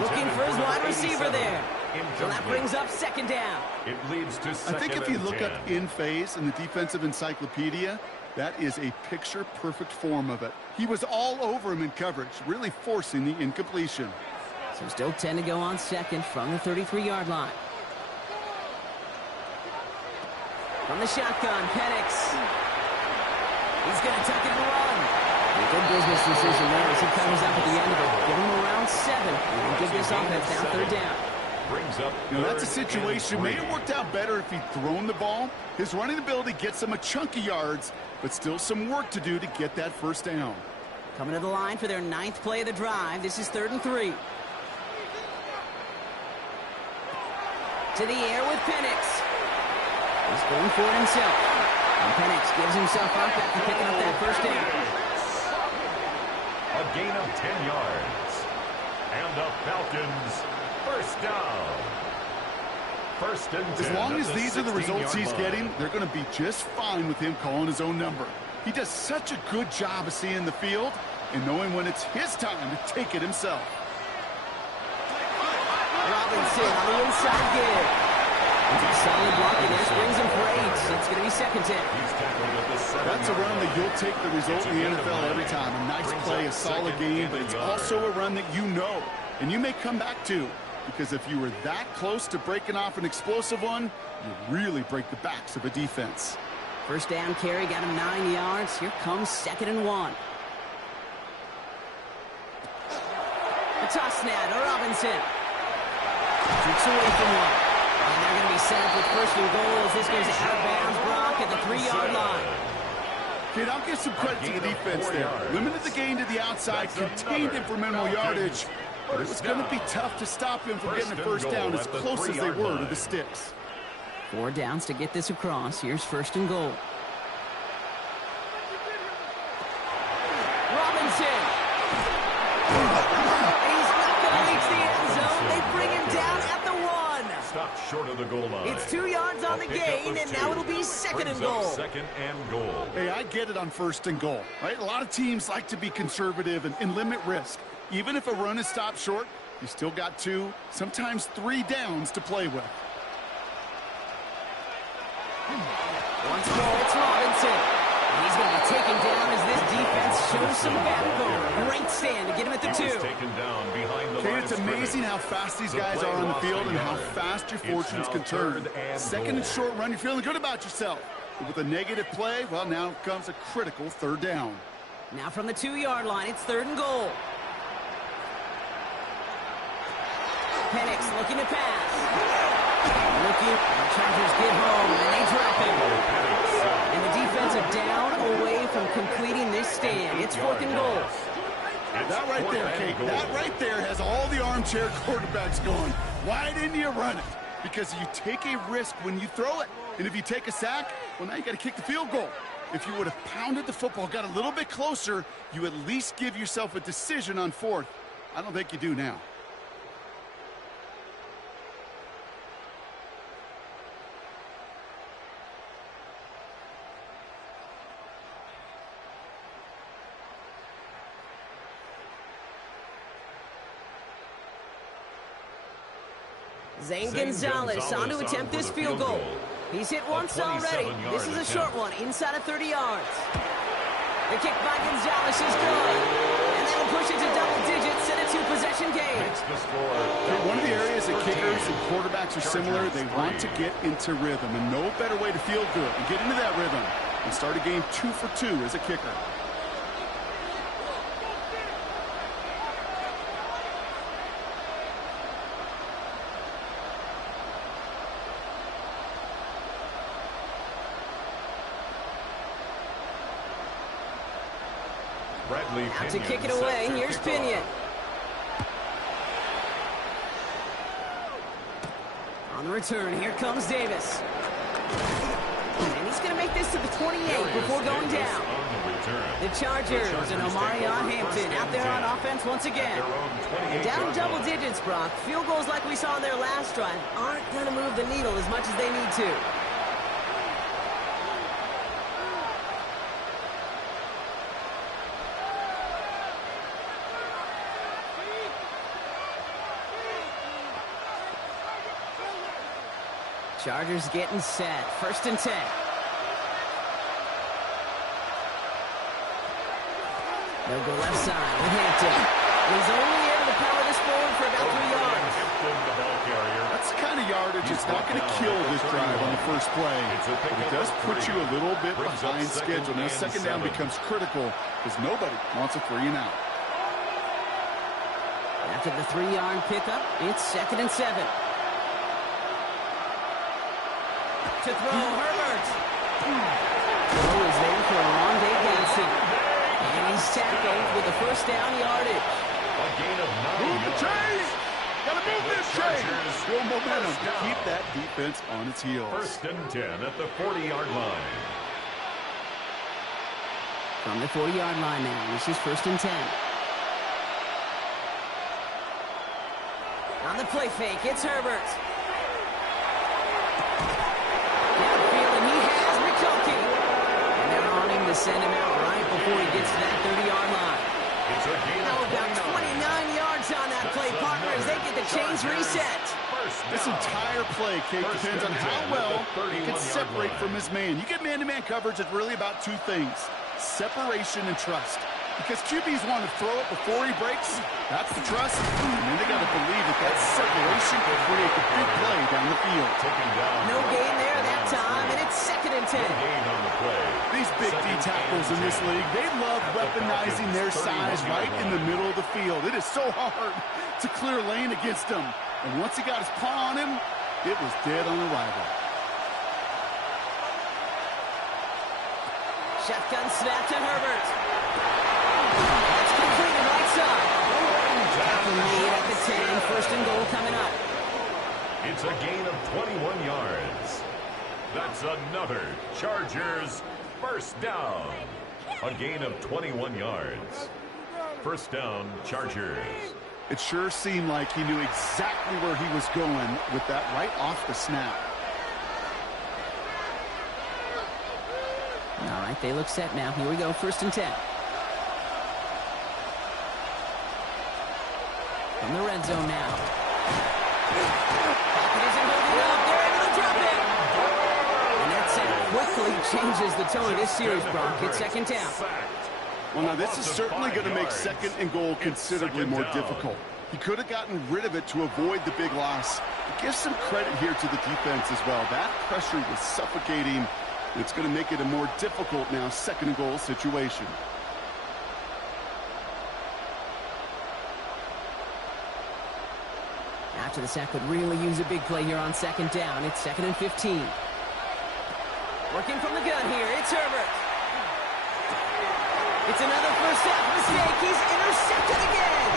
Looking for his wide receiver there. So that brings up 2nd down. It leads to 2nd I think if you look 10. up in phase in the defensive encyclopedia, that is a picture-perfect form of it. He was all over him in coverage, really forcing the incompletion. So still 10 to go on 2nd from the 33-yard line. From the shotgun, Penix. He's going to tuck it and run. A good business decision there as he covers up at the end of it. Give him around 7 and give this offense down 3rd down. Brings up You know, that's a situation. May have worked out better if he'd thrown the ball. His running ability gets him a chunk of yards, but still some work to do to get that first down. Coming to the line for their 9th play of the drive. This is 3rd and 3. To the air with Penix. He's going for it himself. And Penix gives himself up after picking up that first down. A gain of 10 yards. And the Falcons first down. 1st and 10. As long as these are the results he's 16-yard getting, they're going to be just fine with him calling his own number. He does such a good job of seeing the field and knowing when it's his time to take it himself. Robinson on the inside give. It's a solid block, and this brings him for 8. It's going to be 2nd 10. He's tackled at the 7. That's a run that you'll take the result in the NFL every time. A nice play, a solid game, but it's also a run that you know and you may come back to, because if you were that close to breaking off an explosive one, you really break the backs of a defense. First down carry got him 9 yards. Here comes 2nd and 1. The toss snap to Robinson. Takes away from 1. And they're going to be set up with 1st and goal as this goes out of bounds. Brock at the 3-yard line. Kid, I'll give some credit to the defense there. Limited the gain to the outside, contained him for minimal yardage, but it was going to be tough to stop him from getting a first down as close as they were to the sticks. 4 downs to get this across. Here's 1st and goal. Robinson. He's not going to reach the end zone. They bring him down at the 1. Stopped short of the goal line. It's 2 yards on the gain, and now it'll be 2nd and goal. 2nd and goal. Hey, I get it on 1st and goal, right? A lot of teams like to be conservative and limit risk. Even if a run is stopped short, you still got 2, sometimes 3 downs to play with. Once more, it's Robinson. He's going to be taken down as this defense shows some backbone. Great stand to get him at the 2. Taken down behind the Okay, line it's of amazing scrimmage. how fast these guys are on the field and how fast your fortunes can turn. 2nd and short run, you're feeling good about yourself. But with a negative play, well, now comes a critical 3rd down. Now from the 2-yard line, it's 3rd and goal. Penix looking to pass. Looking, the Chargers get home, and they drop him. And the defensive down away from completing this stand. It's 4th and goal. That right there, Kate, that right there has all the armchair quarterbacks going, why didn't you run it? Because you take a risk when you throw it. And if you take a sack, well, now you got to kick the field goal. If you would have pounded the football, got a little bit closer, you at least give yourself a decision on fourth. I don't think you do now. Zane Gonzalez on to attempt this field goal. He's hit once already. This is a short one, inside of 30 yards. The kick by Gonzalez is good. And that'll push it to double digits in a two-possession game. One of the areas that kickers and quarterbacks are similar, they want to get into rhythm. And no better way to feel good and get into that rhythm and start a game 2 for 2 as a kicker. Out to kick it away, here's Pinion. On the return, here comes Davis. And he's going to make this to the 28 before going down. The Chargers and Omarion Hampton out there on offense once again. And down double digits, Brock. Field goals like we saw in their last drive aren't going to move the needle as much as they need to. Chargers getting set. 1st and 10. They'll go left side with Hampton. He's only able to power this forward for about 3 yards. That's the kind of yardage it's not going to kill this drive on the first play. But it does put you a little bit behind schedule. Now, 2nd down becomes critical because nobody wants a 3 and out. After the 3-yard pickup, it's 2nd and 7. To throw, Herbert. Throw is there for a long day dancing. And he's tackled with the 1st down yardage. A gain of 9 Move the yards. chains! Gotta move this chain! Build momentum. Keep that defense on its heels. 1st and 10 at the 40-yard line. From the 40-yard line now, this is 1st and 10. On the play fake, it's Herbert. Send him out right before he gets to that 30-yard line. How about 29 yards on that play, partners? They get the chains reset. This entire play, Kate, depends on how well he can separate from his man. You get man-to-man coverage, it's really about 2 things: separation and trust. Because QBs want to throw it before he breaks. That's the trust. And then they got to believe that separation can create the big play down the field. No gain there that time, and it's 2nd and 10. These big D tackles in this league, they love weaponizing their size right in the middle of the field. It is so hard to clear lane against him. And once he got his paw on him, it was dead on arrival. Shotgun snap to Herbert. That's completed right side. Tackle made at the 10. 1st and goal coming up. It's a gain of 21 yards. That's another Chargers 1st down. A gain of 21 yards. 1st down, Chargers. It sure seemed like he knew exactly where he was going with that right off the snap. All right, they look set now. Here we go, 1st and 10. From the red zone now. Pocket isn't holding up. They're able to drop it. And that sack quickly changes the tone of this series, Brock. It's 2nd down. Well, now this is certainly going to make 2nd and goal considerably more difficult. He could have gotten rid of it to avoid the big loss. But give some credit here to the defense as well. That pressure was suffocating. It's going to make it a more difficult now 2nd and goal situation. After the sack could really use a big play here on 2nd down. It's 2nd and 15. Working from the gun here, it's Herbert. It's another 1st half mistake. He's intercepted again.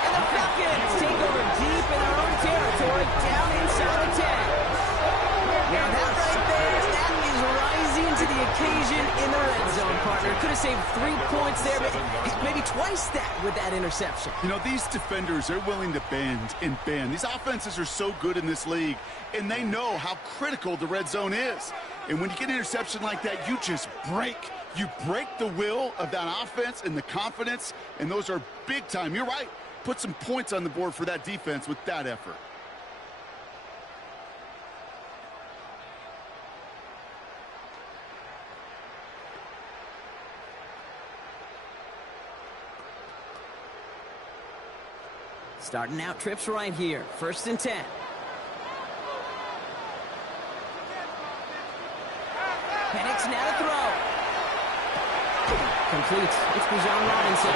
And the Falcons take over deep in their own territory, down inside the 10. Now that right there, that is rising to the occasion in the partner. Could have saved 3 points there, but maybe twice that with that interception. You know, these defenders, they're willing to bend and bend. These offenses are so good in this league, and they know how critical the red zone is. And when you get an interception like that, you just break. You break the will of that offense and the confidence, and those are big time. You're right. Put some points on the board for that defense with that effort. Starting out trips right here. 1st and 10. Penix now to throw. Complete. It's Bijan Robinson.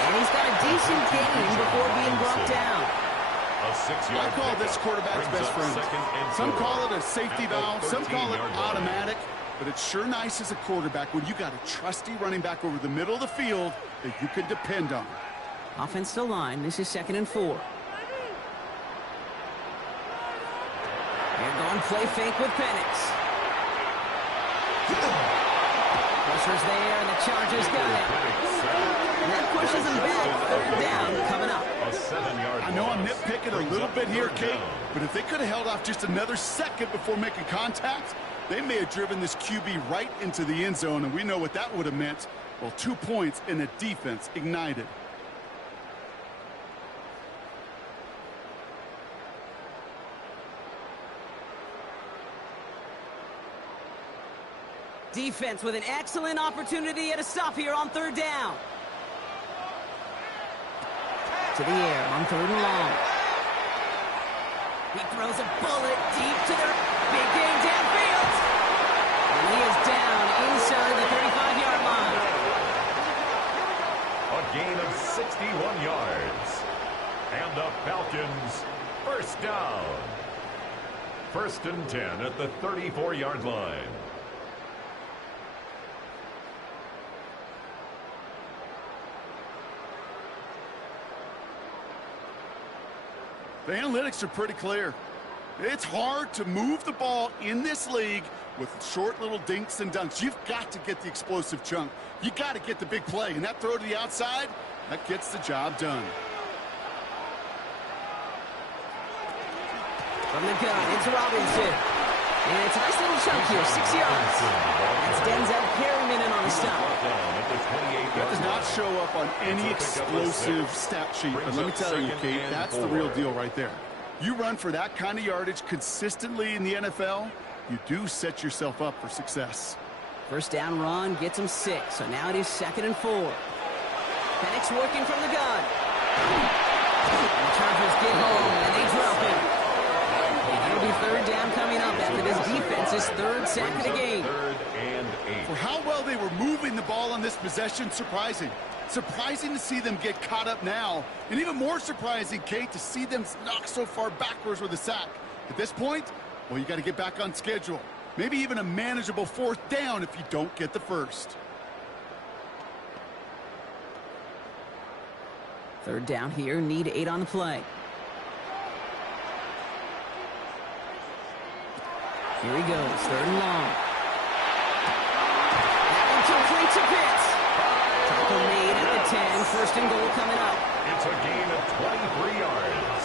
And he's got a decent gain before being brought down. I call this quarterback's best friend. Some call it a safety valve. Some call it automatic. But it's sure nice as a quarterback when you got a trusty running back over the middle of the field that you can depend on. Offensive line. This is 2nd and 4. They're going play fake with Penix. Pressure's there, and the Chargers got it. And that pushes them back. 3rd down coming up. I know I'm nitpicking a little bit here, Kate, but if they could have held off just another second before making contact, they may have driven this QB right into the end zone, and we know what that would have meant. Well, 2 points in a defense ignited. Defense with an excellent opportunity at a stop here on 3rd down. To the air on 3rd and long. He throws a bullet deep to their big game downfield. And he is down inside the 35-yard line. A gain of 61 yards. And the Falcons, 1st down. 1st and 10 at the 34-yard line. The analytics are pretty clear. It's hard to move the ball in this league with short little dinks and dunks. You've got to get the explosive chunk. You got to get the big play. And that throw to the outside, that gets the job done. From the gun, it's Robinson. And it's a nice little chunk here, 6 yards. That's Denzel Perryman in on the stop. That does not show up on any explosive stat sheet. But let me tell you, Kate, that's the real deal right there. You run for that kind of yardage consistently in the NFL, you do set yourself up for success. 1st down run gets him 6. So now it is 2nd and 4. Penix working from the gun. And the Chargers get home, and they drop him. It'll be 3rd down coming up after this defense's 3rd sack of the game. 3rd and 8. For how well they were moving the ball on this possession, surprising. Surprising to see them get caught up now. And even more surprising, Kate, to see them knock so far backwards with a sack. At this point, well, you got to get back on schedule. Maybe even a manageable 4th down if you don't get the 1st. 3rd down here, need 8 on the play. Here he goes, 3rd and long. That one complete to Pitts. Tackle made at the 10, 1st and goal coming up. It's a gain of 23 yards.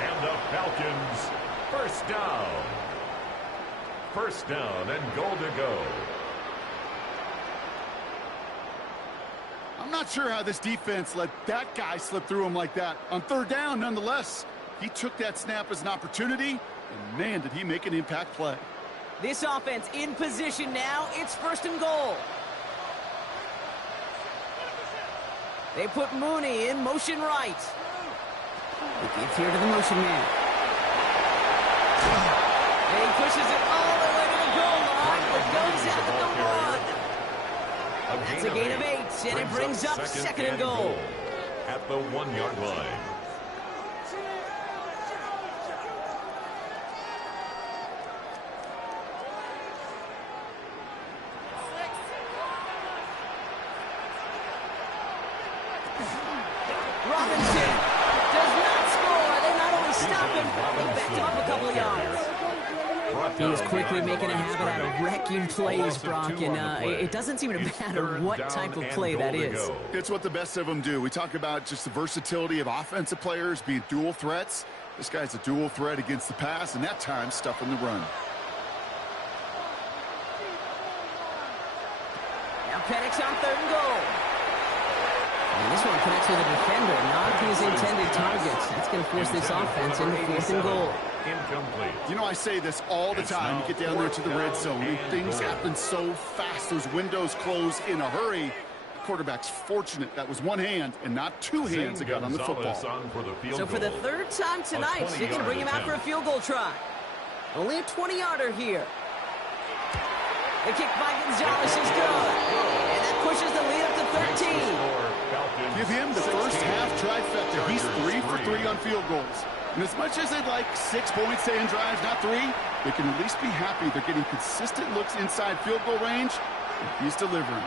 And the Falcons, 1st down. 1st down and goal to go. I'm not sure how this defense let that guy slip through him like that. On 3rd down, nonetheless, he took that snap as an opportunity. And man, did he make an impact play. This offense in position now. It's 1st and goal. They put Mooney in motion right. He gives here to the motion man. And he pushes it all the way to the goal line, but goes out at the 1. That's a gain of 8, and it brings up 2nd and goal. At the 1-yard line. Robinson does not score. They not only stop him, they backed him up a couple of yards. He is quickly making a habit out of wrecking plays, Brock, and it doesn't seem to matter what type of play that is. It's what the best of them do. We talk about just the versatility of offensive players being dual threats. This guy's a dual threat against the pass, and that time stuffing the run. Now Penix on 3rd and goal. And this one connects with a defender, not his intended targets. That's going to force this offense into 4th and goal. Incomplete. You know, I say this all the time. You get down there to the red zone, and things happen so fast. Those windows close in a hurry. The quarterback's fortunate that was one hand and not two hands that got on the football. So for the 3rd time tonight, she's going to bring him out for a field goal try. Only a 20-yarder here. The kick by Gonzalez is good. And that pushes the lead up to 13. Give him the first half trifecta. He's 3 for 3 on field goals. And as much as they'd like 6 points to end drives, not 3, they can at least be happy they're getting consistent looks inside field goal range, and he's delivering.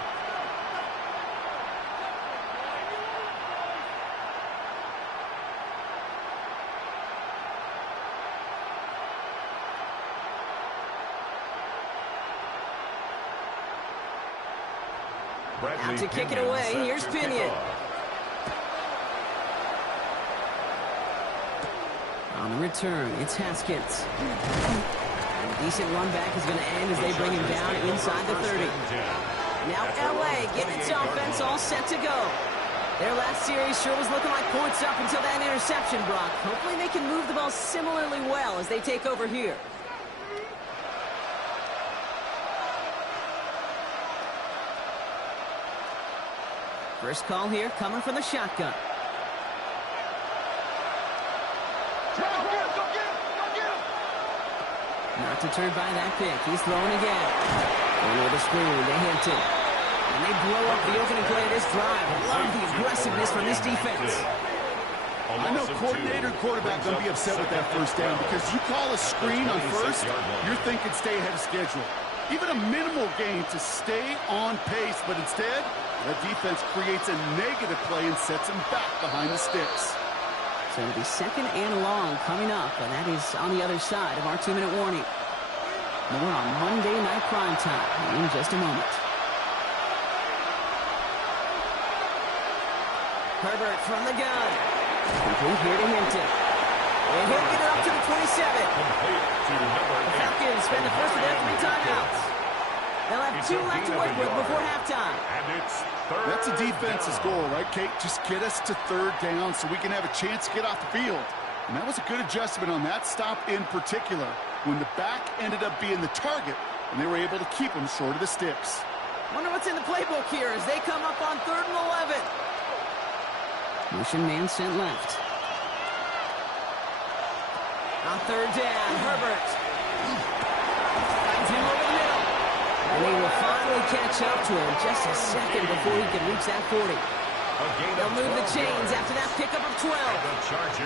Out to kick it away, here's Pinion. On the return, it's Haskins. And a decent run back is going to end as they bring him down inside the 30. Now L.A. getting its offense all set to go. Their last series sure was looking like points up until that interception, Brock. Hopefully they can move the ball similarly well as they take over here. First call here coming from the shotgun. Not deterred by that pick. He's throwing again. Going with a screen to Hampton. And they blow up the opening play of this drive. I love the aggressiveness from this defense. I know coordinator and quarterback going to be upset with that first down because you call a screen on first, you're thinking stay ahead of schedule. Even a minimal gain to stay on pace, but instead, that defense creates a negative play and sets him back behind the sticks. So it'll be 2nd and long coming up, and that is on the other side of our 2-minute warning. More on Monday Night Primetime in just a moment. Herbert from the gun. Complete here to Hampton. And he'll get it up to the 27. The Falcons spend the first of their 3 timeouts. They'll have 2 left to work with before halftime. And it's 3rd. That's a defense's goal, right, Kate? Just get us to 3rd down so we can have a chance to get off the field. And that was a good adjustment on that stop in particular, when the back ended up being the target, and they were able to keep him short of the sticks. Wonder what's in the playbook here as they come up on 3rd and 11. Motion man sent left. On 3rd down, Herbert. Finds him over the middle. And they will finally catch up to him just a second before he can reach that 40. They'll move the chains after that pickup of 12.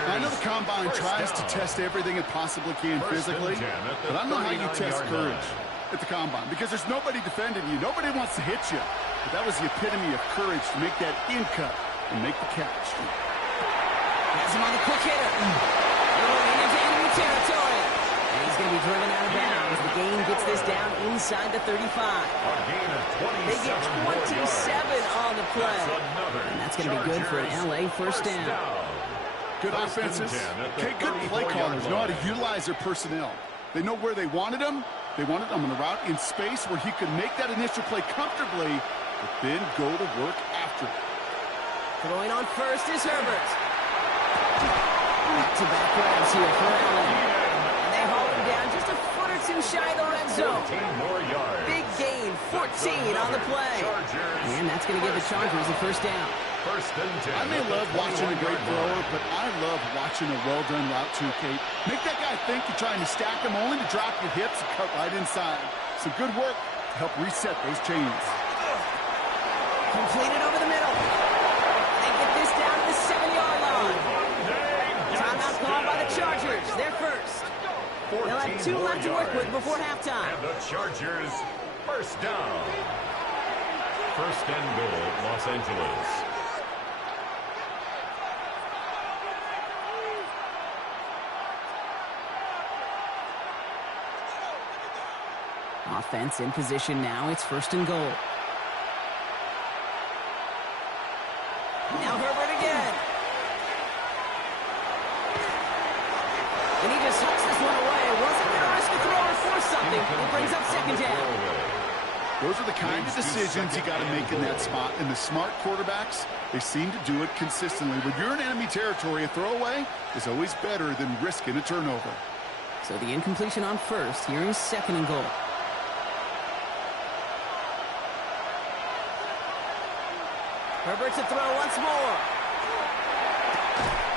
I know the Combine tries to test everything it possibly can physically, but I don't know how you test courage at the Combine because there's nobody defending you. Nobody wants to hit you. But that was the epitome of courage to make that in cut and make the catch. Has him on the quick hitter. Into enemy territory. And he's going to be driven out of bounds. The gain gets this down inside the 35. They get 27 on the play. And that's going to be good for an L.A. first down. Good offenses. Okay, good play callers know how to utilize their personnel. They know where they wanted them. They wanted them on a route in space where he could make that initial play comfortably, but then go to work after it. Throwing on first is Herbert. Back-to-back grabs here for Allen. And they haul him down just a foot or 2 shy of the red zone. Big gain, 14 on the play. And that's going to give the Chargers a first down. I may love watching a great thrower, but I love watching a well-done route too, Kate. Make that guy think you're trying to stack him only to drop your hips and cut right inside. Some good work to help reset those chains. Completed over the middle. They get this down to the 7-yard line. Timeout called by the Chargers. They're first. They'll have 2 left to work with before halftime. And the Chargers first down. 1st and goal, Los Angeles. Offense in position now. It's 1st and goal. Now Herbert again. And he just hooks this one away. Wasn't going to risk a throw or force something. It brings up 2nd down. Those are the kind of decisions you got to make in that spot. And the smart quarterbacks, they seem to do it consistently. When you're in enemy territory, a throwaway is always better than risking a turnover. So the incompletion on 1st. Here is 2nd and goal. Herbert to throw once more.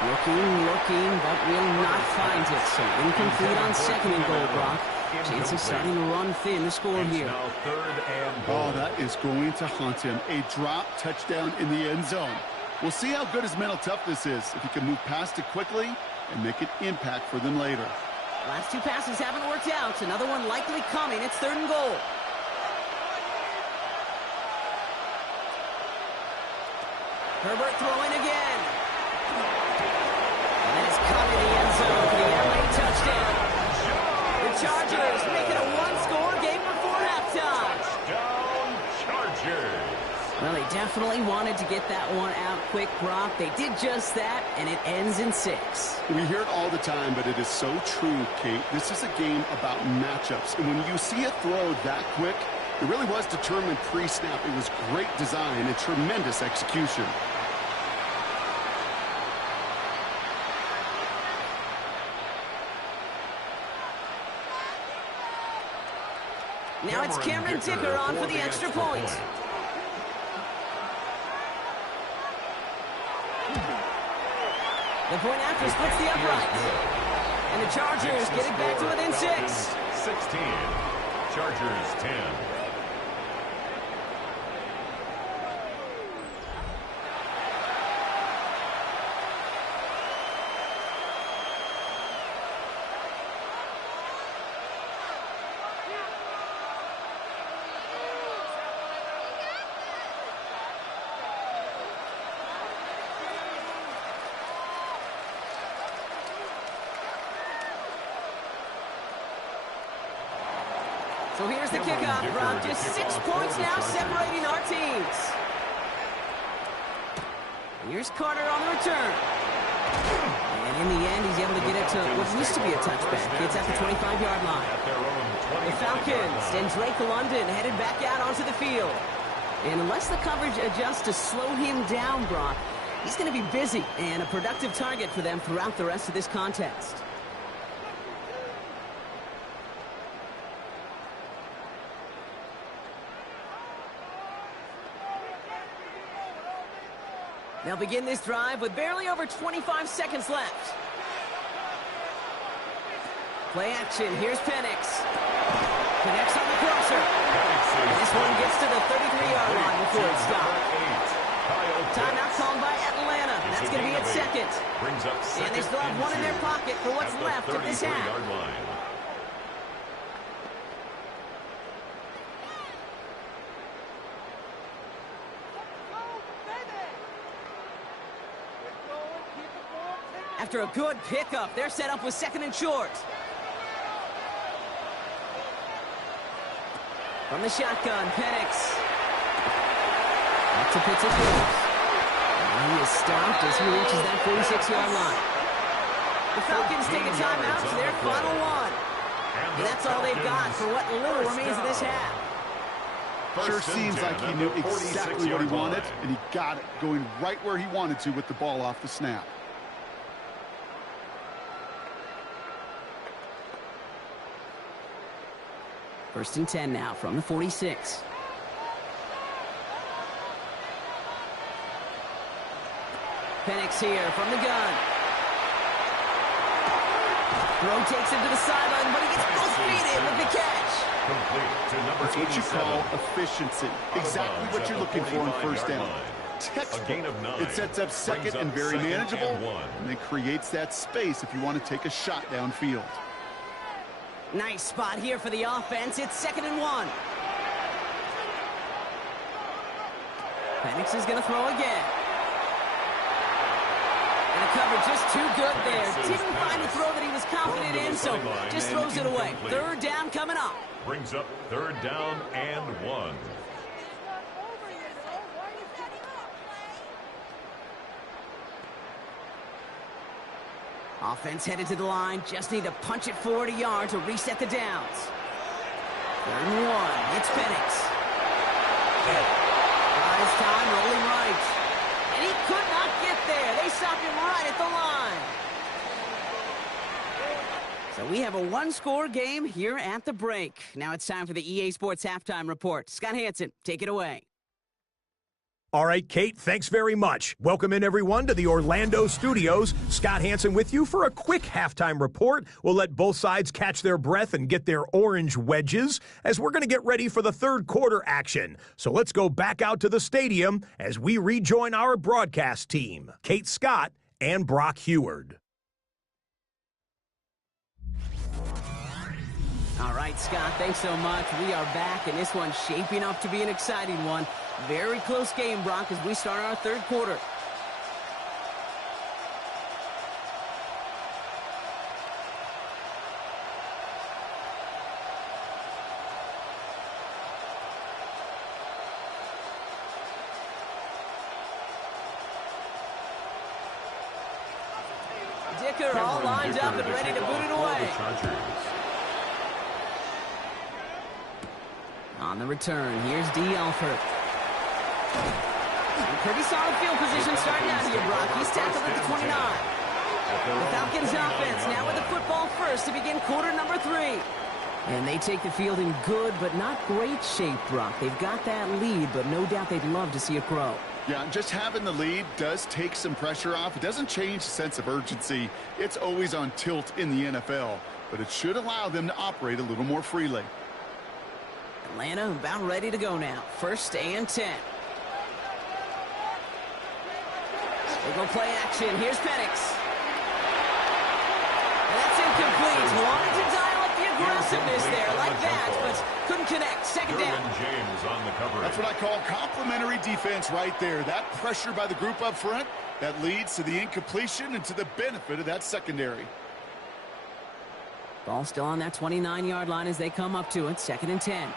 Looking, but will not find it. So incomplete on 2nd and goal, Brock. Chance is starting to run thin to score here. Oh, that is going to haunt him. A drop touchdown in the end zone. We'll see how good his mental toughness is, if he can move past it quickly and make an impact for them later. Last 2 passes haven't worked out. Another one likely coming. It's 3rd and goal. Herbert throwing again. And it's caught in the end zone for the LA touchdown. The Chargers make it a 1-score game before halftime. Touchdown, Chargers. Well, they definitely wanted to get that one out quick, Brock. They did just that, and it ends in 6. We hear it all the time, but it is so true, Kate. This is a game about matchups. And when you see a throw that quick, it really was determined pre-snap. It was great design and tremendous execution. Now it's Cameron Dicker on for the extra point. The point after splits the upright. And the Chargers get it back to within 6. 16. Chargers 10. So here's the kickoff, Brock. Just 6 points now separating our teams. Here's Carter on the return. And in the end, he's able to get it to what used to be a touchback. It's at the 25-yard line. The Falcons and Drake London headed back out onto the field. And unless the coverage adjusts to slow him down, Brock, he's going to be busy and a productive target for them throughout the rest of this contest. They'll begin this drive with barely over 25 seconds left. Play action. Here's Penix. Connects on the crosser. And this one gets to the 33-yard line before it's stopped. Timeout called by Atlanta. That's going to be at 2nd. And they still have one in their pocket for what's left of this half. After a good pickup, they're set up with 2nd and short. From the shotgun, Penix. Back to Pitts it goes. And he is stopped as he reaches that 46-yard line. The Falcons take a timeout to their final one. And that's all they've got for what little remains of this half. Sure seems like he knew exactly what he wanted, and he got it, going right where he wanted to with the ball off the snap. First and 10 now from the 46. Penix here from the gun. Throw takes him to the sideline, but he gets both feet in with the catch. That's what you call efficiency. Exactly what you're looking for in first down. Textbook. It sets up 2nd and very manageable, and then creates that space if you want to take a shot downfield. Nice spot here for the offense. It's 2nd and 1. Penix is going to throw again. And a covered just too good there. Didn't find a throw that he was confident in, so just throws it away. Third down coming up. Brings up third down and 1. Offense headed to the line. Just need to punch it forward a yard to reset the downs. Third and 1. It's Penix. His time rolling right. And he could not get there. They stopped him right at the line. So we have a one-score game here at the break. Now it's time for the EA Sports Halftime Report. Scott Hansen, take it away. All right, Kate, thanks very much. Welcome in, everyone, to the Orlando studios. Scott Hansen with you for a quick halftime report. We'll let both sides catch their breath and get their orange wedges as we're going to get ready for the third quarter action. So let's go back out to the stadium as we rejoin our broadcast team, Kate Scott and Brock Heward. All right, Scott, thanks so much. We are back, and this one's shaping up to be an exciting one. Very close game, Brock, as we start our third quarter. Dicker all lined up and ready to boot it away. On the return, here's D. Alford. Pretty solid field position starting out here, Brock. He's tackled at the 29. The Falcons offense now with the football first to begin quarter number 3. And they take the field in good but not great shape, Brock. They've got that lead, but no doubt they'd love to see it grow. Yeah, just having the lead does take some pressure off. It doesn't change the sense of urgency. It's always on tilt in the NFL, but it should allow them to operate a little more freely. Atlanta about ready to go now. First and 10. They go play action. Here's Penix. And that's incomplete. Wanted to dial up the aggressiveness there like that, but couldn't connect. Second down. James on the cover. That's what I call complimentary defense right there. That pressure by the group up front, that leads to the incompletion and to the benefit of that secondary. Ball still on that 29-yard line as they come up to it. Second and 10.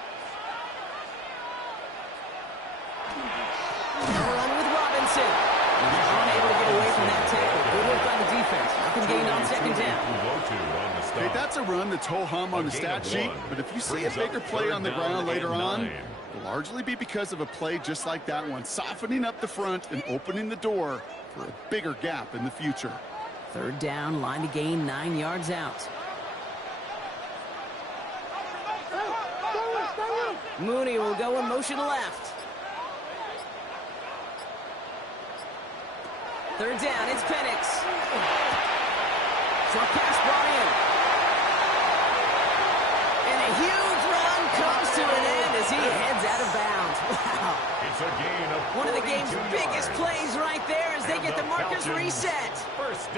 Run with Robinson. Unable to get away from that tackle. Good work by the defense. Nothing gained on second down. Hey, that's a run that's ho-hum on the stat sheet, but if you see a bigger play on the ground later on, it'll largely be because of a play just like that one, softening up the front and opening the door for a bigger gap in the future. Third down, line to gain 9 yards out. Mooney will go in motion left. Third down, it's Penix. Short pass brought in. And a huge run comes to an end as he heads out of bounds. Wow. It's a gain of one of the game's biggest plays right there as they get the markers reset.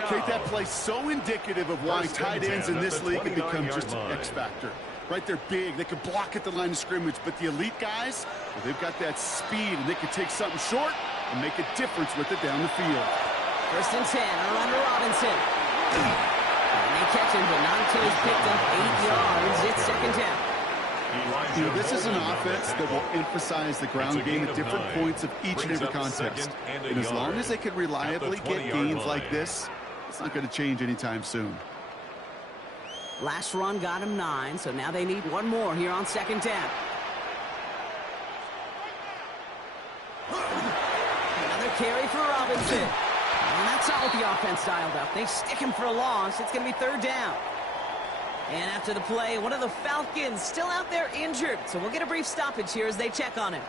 Kate, that play so indicative of why tight ends in this league have become just an X factor. Right, they're big. They can block at the line of scrimmage, but the elite guys, well, they've got that speed, and they can take something short and make a difference with it down the field. First and 10, around to Robinson. And they catch him, but not until he's picked up 8 yards. It's second down. You know, this is an offense that will emphasize the ground game at different points of each and every contest. And as long as they can reliably get gains like this, it's not going to change anytime soon. Last run got him 9, so now they need one more here on second down. Another carry for Robinson. And that's all with the offense dialed up. They stick him for a loss. It's going to be third down. And after the play, one of the Falcons still out there injured. So we'll get a brief stoppage here as they check on him.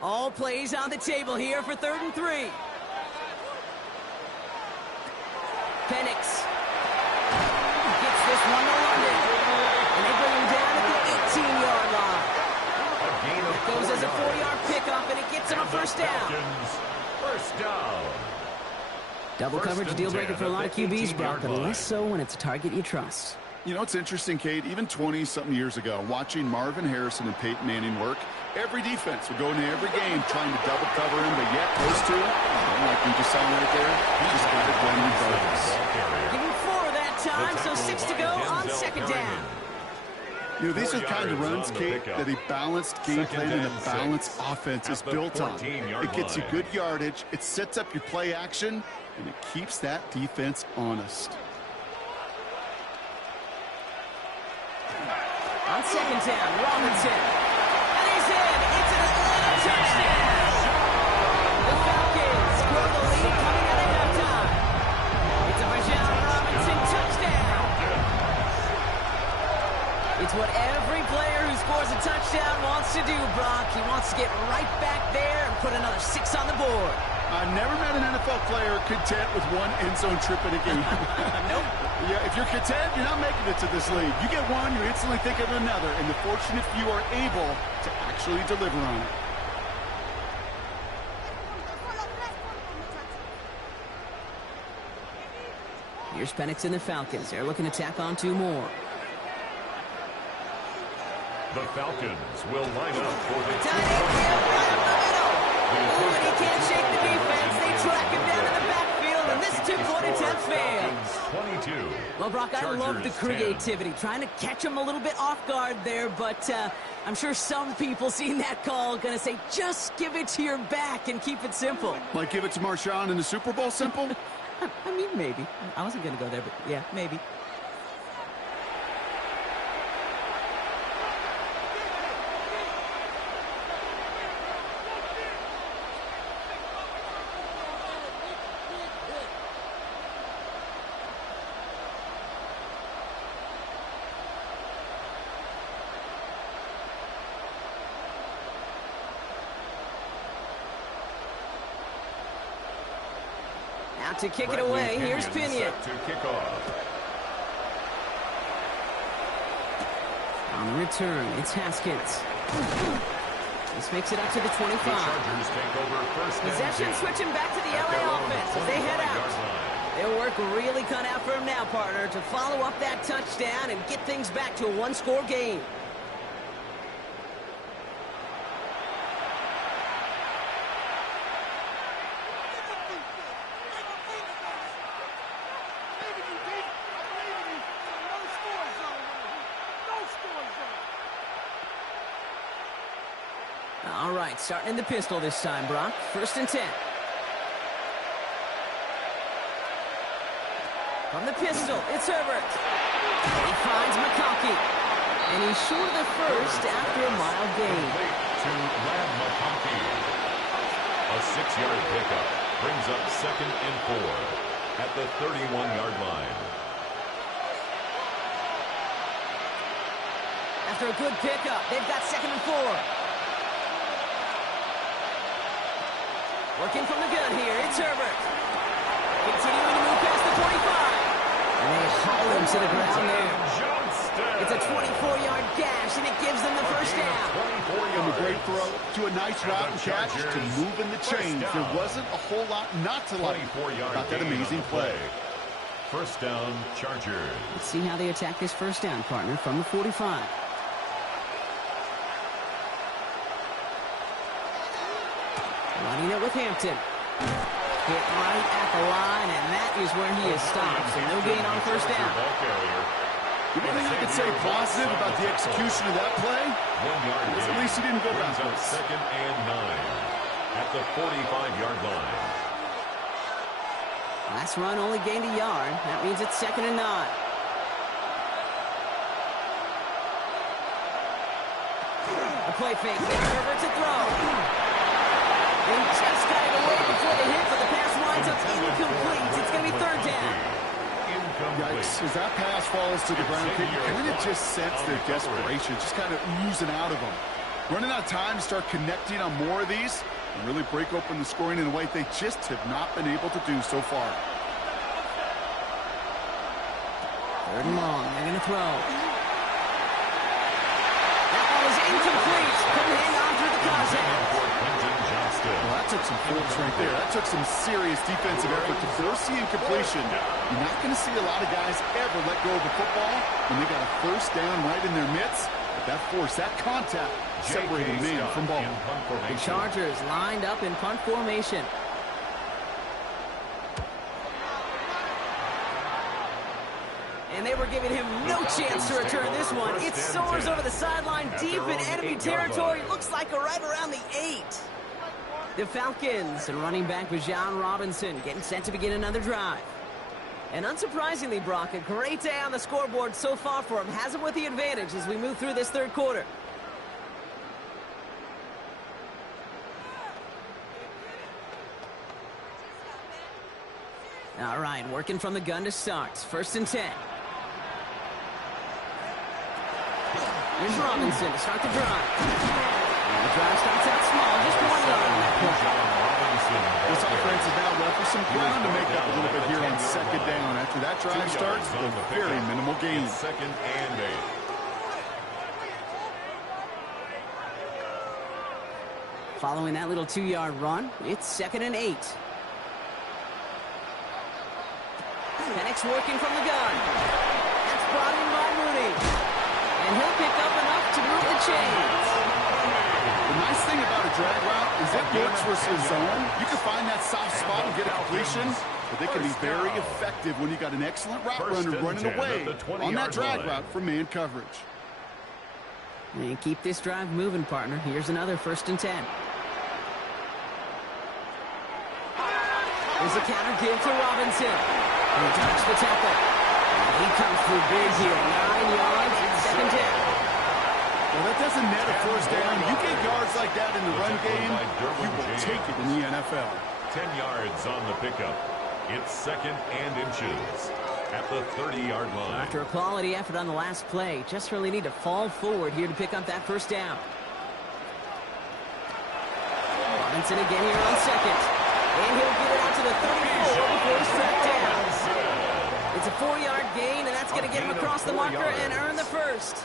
All plays on the table here for third and 3. Penix gets this one to London. And they bring him down at the first down. Falcons, first down. Double First coverage and deal breaker 10 for a lot of at the QBs, 18-yard Brock, but line. less so when it's a target you trust. You know, it's interesting, Kate, even 20-something years ago, watching Marvin Harrison and Peyton Manning work, every defense would go into every game trying to double cover him, but yet those two, like we just saw right there, he just got it done regardless. Give him 4 that time, so 6 to go on second down. You know, these are the kind of 4 runs, yards on the Kate, pickup. that a balanced game plan and a balanced offense is At the built on. 14-yard It gets you line. good yardage, it sets up your play action, and it keeps that defense honest. On second down, Robinson. And he's in. It's an Atlanta touchdown. The Falcons grow the lead coming out of halftime. It's a Bijan Robinson touchdown. It's what every player who scores a touchdown wants to do, Brock. He wants to get right back there and put another 6 on the board. I've never met an NFL player content with one end zone trip in a game. Nope. Yeah, if you're content, you're not making it to this league. You get one, you instantly think of another, and the fortunate few are able to actually deliver on it. Here's Penix and the Falcons. They're looking to tack on 2 more. The Falcons will line up for the Tight end, right up the middle. Ooh, and he can't shake the defense. They track him down in the backfield, and this 2-point attempt fails. 22. Well, Brock, I love the Chargers 10. creativity. Trying to catch him a little bit off guard there, but I'm sure some people seeing that call going to say, just give it to your back and keep it simple. Like give it to Marshawn in the Super Bowl simple? I mean, maybe. I wasn't going to go there, but yeah, maybe. Now to kick it away, here's Pinion. Set to kick off. On the return, it's Haskins. This makes it up to the 25. The Chargers take over first and Possession 10. switching back to the At their LA own offense as they head 25-yard out. line. Their work really cut out for him now, partner, to follow up that touchdown and get things back to a 1-score game. All right, starting in the pistol this time, Brock. First and 10. From the pistol, it's Herbert. He finds McConkey. And he's short of the first after a mild gain. To Lad McConkey. A 6-yard pickup brings up 2nd and 4 at the 31-yard line. After a good pickup, they've got 2nd and 4. Working from the gun here, it's Herbert. Continuing to move past the 25. And they haul him to the ground there. It's a 24-yard gash, and it gives them the first down. From a great throw to a nice route and catch to moving the chains. There wasn't a whole lot not to like about that amazing play. First down, Chargers. Let's see how they attack this first down, partner, from the 45. Running it with Hampton. Hit right at the line, and that is where he is stopped. So no gain on first down. The one thing I could say positive about the execution of that play 1 yard is at least he didn't go brings up backwards. 2nd and 9 at the 45-yard line. Last run only gained a yard. That means it's 2nd and 9. A play fake there. Herbert to throw. He just got it away before the hit, but the pass winds up incomplete. It's going to be 3rd down. Yikes. As that pass falls to the ground, you kind of just sense their desperation just kind of oozing out of them. Running out of time to start connecting on more of these and really break open the scoring in a way they just have not been able to do so far. 3rd and long. They're going to throw. That one was incomplete. Couldn't hang on through the contact. Well, that some force right there. That took some serious defensive effort to force the incompletion. You're not going to see a lot of guys ever let go of the football when they got a first down right in their midst. But that force, that contact, separated man from ball. The Chargers lined up in punt formation. And they were giving him no chance to return this one. It soars over the sideline deep in enemy territory. Looks like right around the 8. The Falcons and running back Bijan Robinson getting set to begin another drive. And unsurprisingly, Brock, a great day on the scoreboard so far for him. Has him with the advantage as we move through this third quarter. All right, working from the gun to start. 1st and 10. Here's Robinson to start the drive. And the drive starts out small, just 1 yard on that play. This offense is now left with some ground to make up a little bit here on 2nd down. After that drive starts, a very minimal gain. 2nd and 8. Following that little 2-yard run, it's 2nd and 8. Penix working from the gun. That's brought in by Mooney. And he'll pick up enough to move the chains. The nice thing about a drag route is it works versus zone. You can find that soft spot and get a completion, but they can be very effective when you got an excellent route runner running away on that drag route from man coverage. And keep this drive moving, partner. Here's another 1st and 10. There's a counter give to Robinson. And he touched the tackle. And he comes through big here. 9 yards and 2nd down. Well, that doesn't net a 1st down. You get yards like that in the run game, you will take it in the NFL. 10 yards on the pickup. It's 2nd and inches at the 30-yard line. After a quality effort on the last play, just really need to fall forward here to pick up that 1st down. Robinson again here on 2nd. And he'll get it out to the 34 before he's tracked down. It's a 4-yard gain, and that's going to get him across the marker and earn the 1st.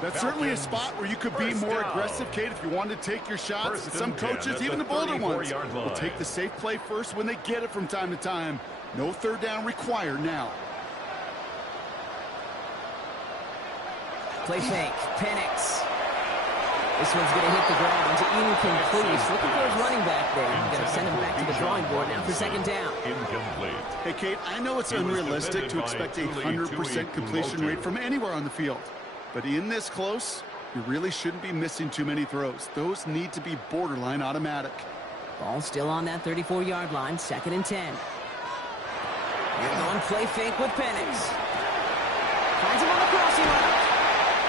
That's certainly a spot where you could be more aggressive, Kate, if you wanted to take your shots. And some coaches, even the bolder ones, will take the safe play first when they get it from time to time. No 3rd down required now. Play fake. Penix. This one's going to hit the ground to incomplete. He's looking for his running back there. Going to send him back to the drawing board now for 2nd down. Incomplete. Hey, Kate, I know it's unrealistic to expect a 100% completion rate from anywhere on the field. But in this close, you really shouldn't be missing too many throws. Those need to be borderline automatic. Ball still on that 34-yard line, 2nd and 10. You're going play fake with Penix. Finds him on the crossing route.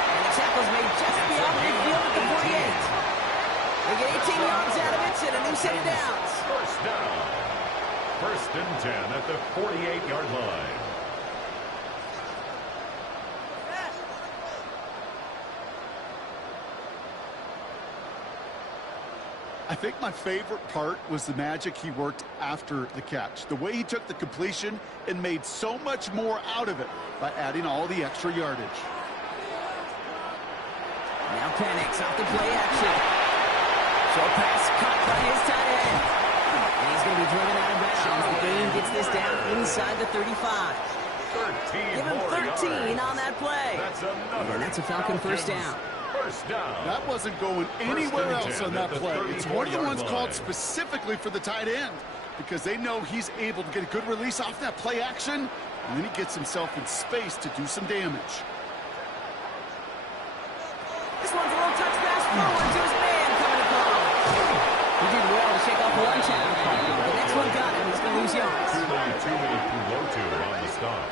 And the tackle's made just beyond midfield at the 48. They get 18 yards out of it and a new set of downs. 1st down. 1st and 10 at the 48-yard line. I think my favorite part was the magic he worked after the catch. The way he took the completion and made so much more out of it by adding all the extra yardage. Now Penix off the play action. Short pass caught by his tight end. And he's going to be driven out of bounds. The game gets this down inside the 35. 13 Give him 13 on that play. And that's a Falcon 1st down. 1st down. That wasn't going anywhere else on that play. It's one of the ones called specifically for the tight end because they know he's able to get a good release off that play action, and then he gets himself in space to do some damage. This one's a little touch pass forward to his man coming across. He did well to shake off one tackle. The next one got him. He's going to lose yards. Too many Pulotu on the stop.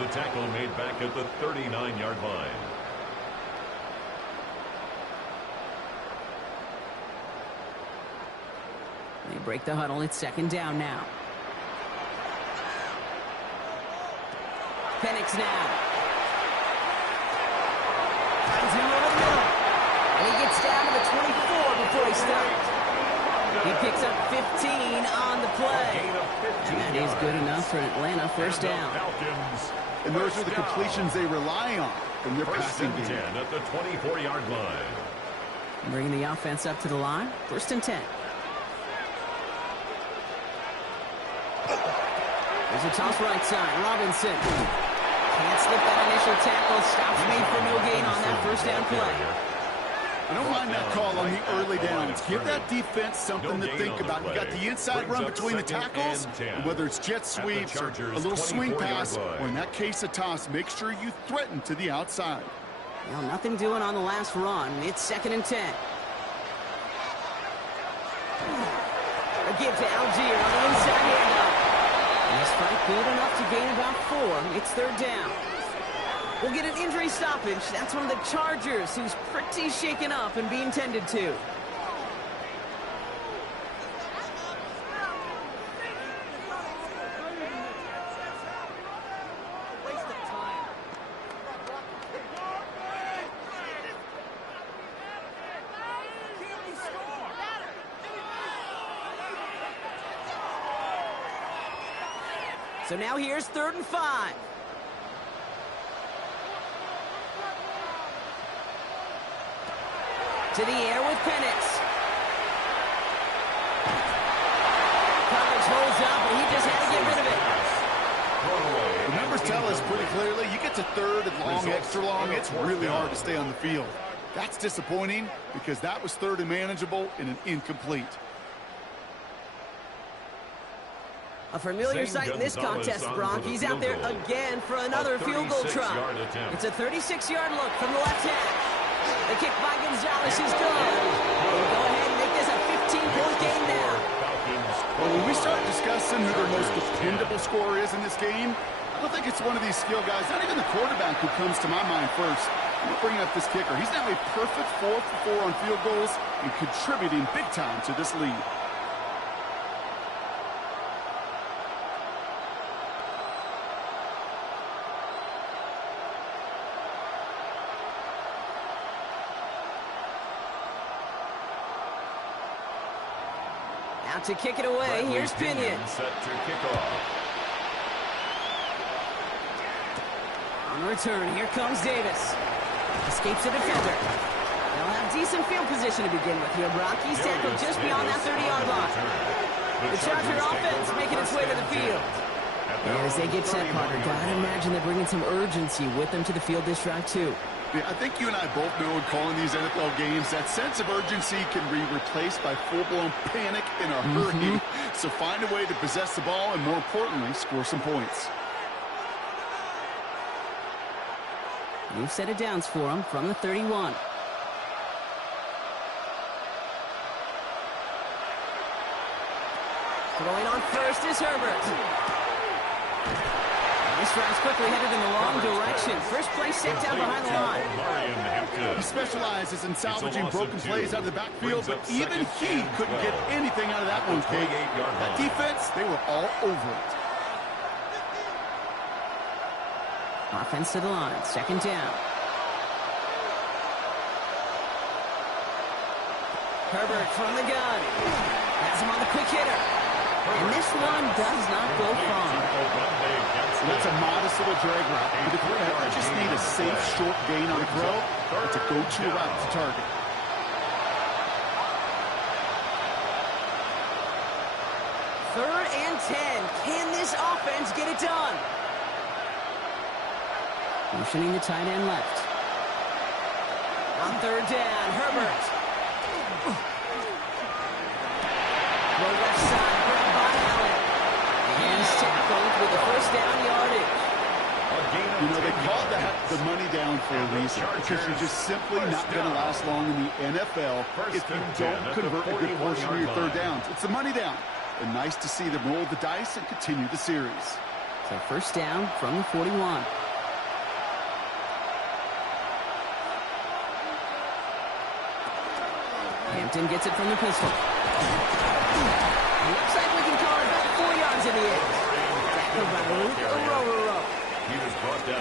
The tackle made back at the 39-yard line. They break the huddle. It's 2nd down now. Penix now. Finds him over the middle. And he gets down to the 24 before he stops. He picks up 15 on the play. And that is good enough for Atlanta 1st down. And those are the completions they rely on from their passing game. 10 at the 24-yard line. Bringing the offense up to the line. 1st and 10. There's a toss right side. Robinson. Can't slip that initial tackle. Stops made for no gain on that first down play. I don't mind that call on the early downs. Give that defense something to think about. You got the inside run between the tackles, and whether it's jet sweeps or a little swing pass, or in that case a toss, make sure you threaten to the outside. Well, nothing doing on the last run. It's 2nd and 10. A give to Algier on the inside handoff. This fight good enough to gain about 4. It's 3rd down. We'll get an injury stoppage. That's one of the Chargers who's pretty shaken up and being tended to. So now here's 3rd and 5. To the air with Penix. Coverage holds up, and he just had to get rid of it. The numbers tell us pretty clearly, you get to 3rd and long, extra long, it's really hard to stay on the field. That's disappointing because that was 3rd and manageable and an incomplete. A familiar sight in this contest, Brock. He's out there again for another field goal try. It's a 36-yard look from the left hash. The kick by Gonzalez is good. We'll go ahead and make this a 15-point game now. Well, when we start discussing who their most dependable scorer is in this game, I don't think it's one of these skill guys, not even the quarterback, who comes to my mind first. I'm bringing up this kicker. He's now a perfect 4 for 4 on field goals and contributing big time to this lead. Out to kick it away. Here's Pinion. Set to kick off. On return, here comes Davis. Escapes the defender. They'll have decent field position to begin with here, Brock. He's tackled just beyond that 30-yard line. The Charger offense making its way to the field. And as they get set, Carter, gotta imagine they're bringing some urgency with them to the field this drive, too. Yeah, I think you and I both know in calling these NFL games, that sense of urgency can be replaced by full-blown panic in a hurry. So find a way to possess the ball and, more importantly, score some points. New set of downs for him from the 31. Throwing on first is Herbert. This drive's quickly headed in the wrong direction. First play set down behind the line. He specializes in salvaging broken plays out of the backfield, but even he couldn't get anything out of that one, Kate. That defense, they were all over it. Offense to the line, 2nd down. Herbert from the gun. Has him on the quick hitter. And this one does not go far. That's a modest little drag route. But if you ever just need a safe, short gain on a throw, it's a go-to route to target. Third and 10. Can this offense get it done? Motioning the tight end left. On 3rd down, Herbert. Go left side, grabbed by Allen. And he's tackled with the first down yardage. You know, they called that the money down for a reason, because you're just simply not going to last long in the NFL if you don't convert a good portion of your 3rd downs. It's the money down. And nice to see them roll the dice and continue the series. So 1st down from the 41. Hampton gets it from the pistol. Looks like we can call it about 4 yards in the air. Tackled by Rowe.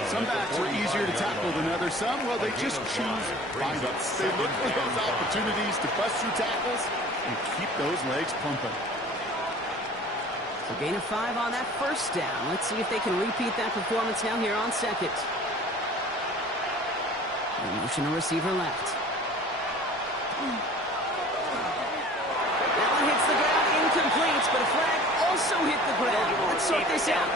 Some backs are easier to tackle than others. Some, well, they just choose violence. They look for those opportunities to bust through tackles and keep those legs pumping. So gain of 5 on that 1st down. Let's see if they can repeat that performance now here on 2nd. Motion to receiver left. Allen hits the ground, incomplete, but a flag also hit the ground. Let's sort this out.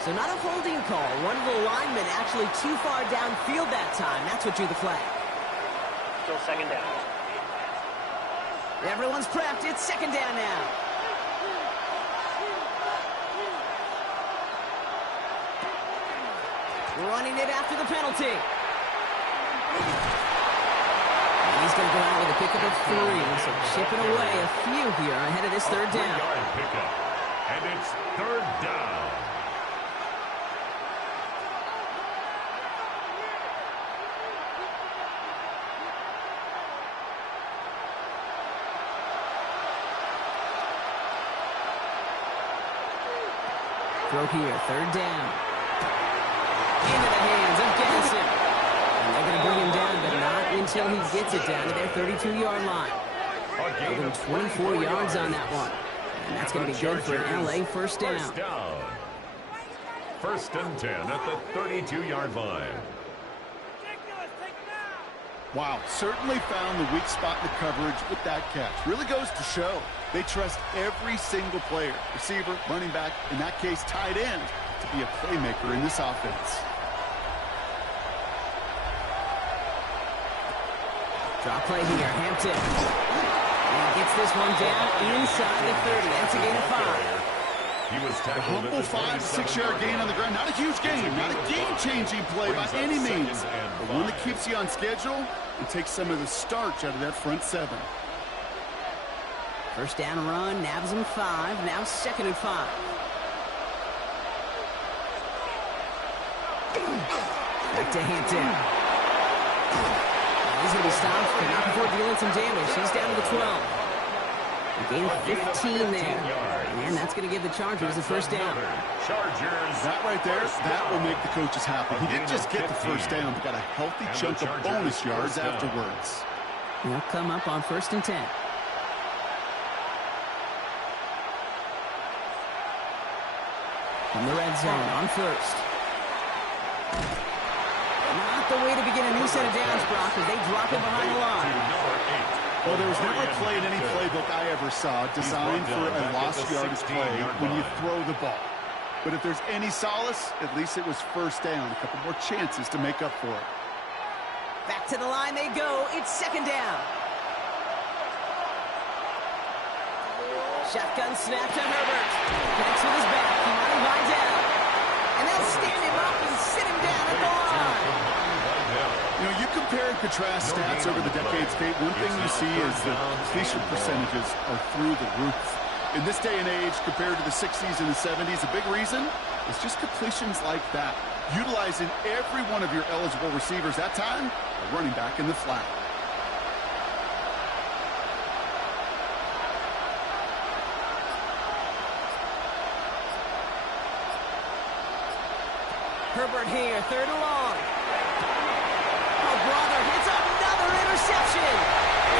So not a holding call. One of the linemen actually too far downfield that time. That's what drew the flag. Still second down. Everyone's prepped. It's second down now. Running it after the penalty. And he's going to go out with a pickup of 3. So chipping away a few here ahead of this third down. Pickup. And it's third down. Throw here, third down. Into the hands of Dennison. And they're going to bring him down, but not until he gets it down to their 32-yard line. Give him 24 yards on that one. And that's going to be good for an LA first down. First and 10 at the 32-yard line. Wow, certainly found the weak spot in the coverage with that catch. Really goes to show they trust every single player, receiver, running back, in that case tight end, to be a playmaker in this offense. Drop play here, Hampton. And gets this one down inside the 30. That's a gain of 5. He was tackled Humble 5 to 6 yard gain on the ground. Not a huge gain, not a game-changing play by any means, but one that keeps you on schedule and takes some of the starch out of that front 7. First down run, nabs him 5. Now second and 5. Back to Hampton. He's going to be stopped, but not before dealing some damage. He's down to the 12. A gain of 15 there. And that's going to give the Chargers the first down. That right there, that will make the coaches happy. He didn't just get the first down, but got a healthy chunk of bonus yards afterwards. They'll come up on first and 10. From the red zone on first. Not the way to begin a new set of downs, Brock, as they drop it behind the line. Well, there was never a play in any playbook I ever saw designed for a lost yardage play when you throw the ball. But if there's any solace, at least it was first down. A couple more chances to make up for it. Back to the line they go. It's second down. Shotgun snap to Herbert. Connects with his back. He might lie down. And they'll stand him up and sit him down at the line. You know, you compare and contrast stats over the decades, Kate. One thing you see is the completion percentages are through the roof. In this day and age, compared to the 60s and the 70s, a big reason is just completions like that. Utilizing every one of your eligible receivers. That time, a running back in the flat. Herbert here, third and long. Oh, brother, it's another interception.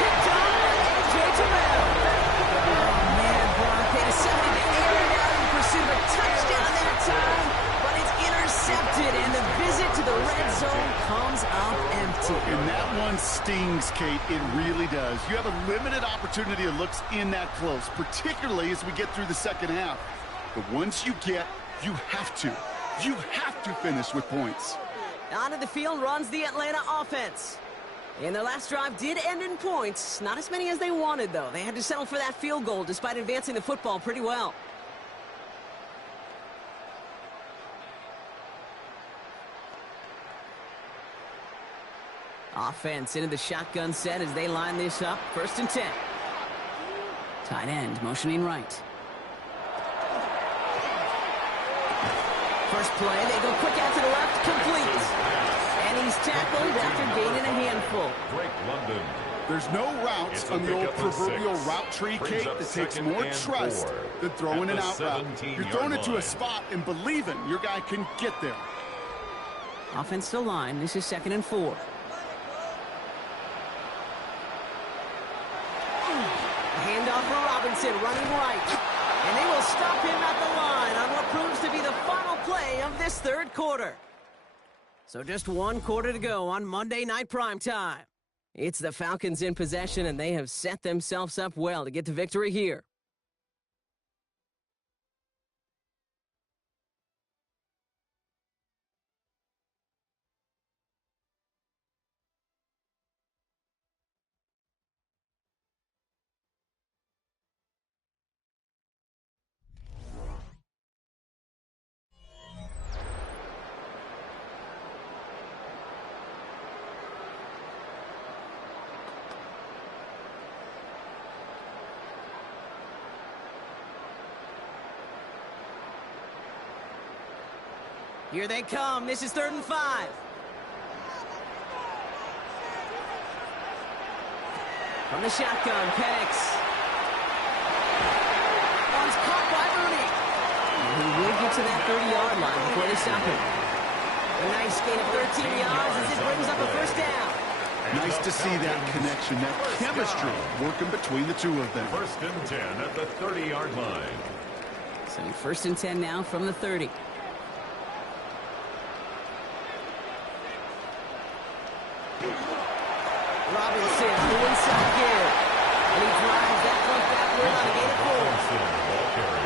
Picked on by A.J. Terrell. Oh, man, Brock, they decided to air it out in pursuit of a touchdown that time, but it's intercepted, and the visit to the red zone comes up empty. And that one stings, Kate. It really does. You have a limited opportunity of looks in that close, particularly as we get through the second half. But once you get, you have to. You have to finish with points. Onto the field runs the Atlanta offense. And their last drive did end in points. Not as many as they wanted, though. They had to settle for that field goal despite advancing the football pretty well. Offense into the shotgun set as they line this up. First and 10. Tight end motioning right. First play, they go quick out to the left, complete. And he's tackled after gaining a handful. There's no routes on the old proverbial route tree, Kate, that takes more trust than throwing an out route. You're throwing it to a spot and believing your guy can get there. Offensive line, this is second and 4. Handoff for Robinson, running right. And they will stop him at the line on what proves to be the final play of this third quarter. So just one quarter to go on Monday Night Primetime. It's the Falcons in possession, and they have set themselves up well to get the victory here. Here they come. This is 3rd and 5. From the shotgun, Penix. One's caught by Mooney. And he will get to that 30-yard line before they stop him. A nice gain of 13 yards as it brings up a first down. Nice to see that connection, that chemistry working between the two of them. 1st and 10 at the 30-yard line. So 1st and 10 now from the 30. Robinson on the inside gear. And he drives that one backward on a gain of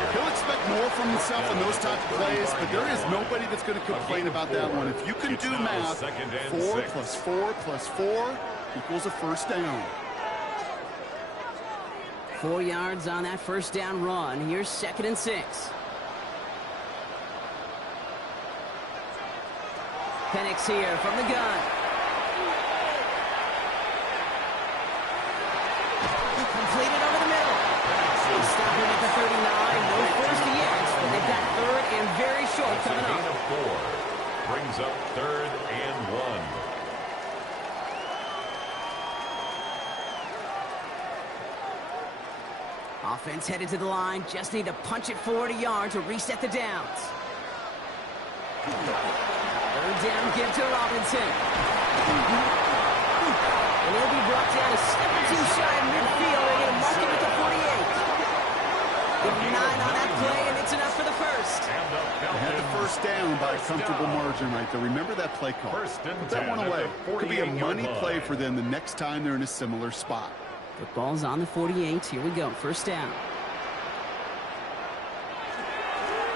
4. He'll expect more from himself in those type of plays, but there is nobody that's going to complain about that one. If you can do math, 4 plus 4 plus 4 equals a first down. 4 yards on that first down run. Here's 2nd and 6. Penix here from the gun. Completed over the middle. They stop him at the 39. No first yet, but they've got 3rd and very short coming up. Gain of 4. Brings up 3rd and 1. Offense headed to the line. Just need to punch it forward a yard to reset the downs. 3rd down, give to Robinson. And he'll be brought down a step or two shy of midfield. They're going to mark him at the 48. Give him 9 on that play, and it's enough for the first. They had the first down by a comfortable margin right there. Remember that play call. Put that one away. Could be a money play for them the next time they're in a similar spot. The ball's on the 48. Here we go. First down.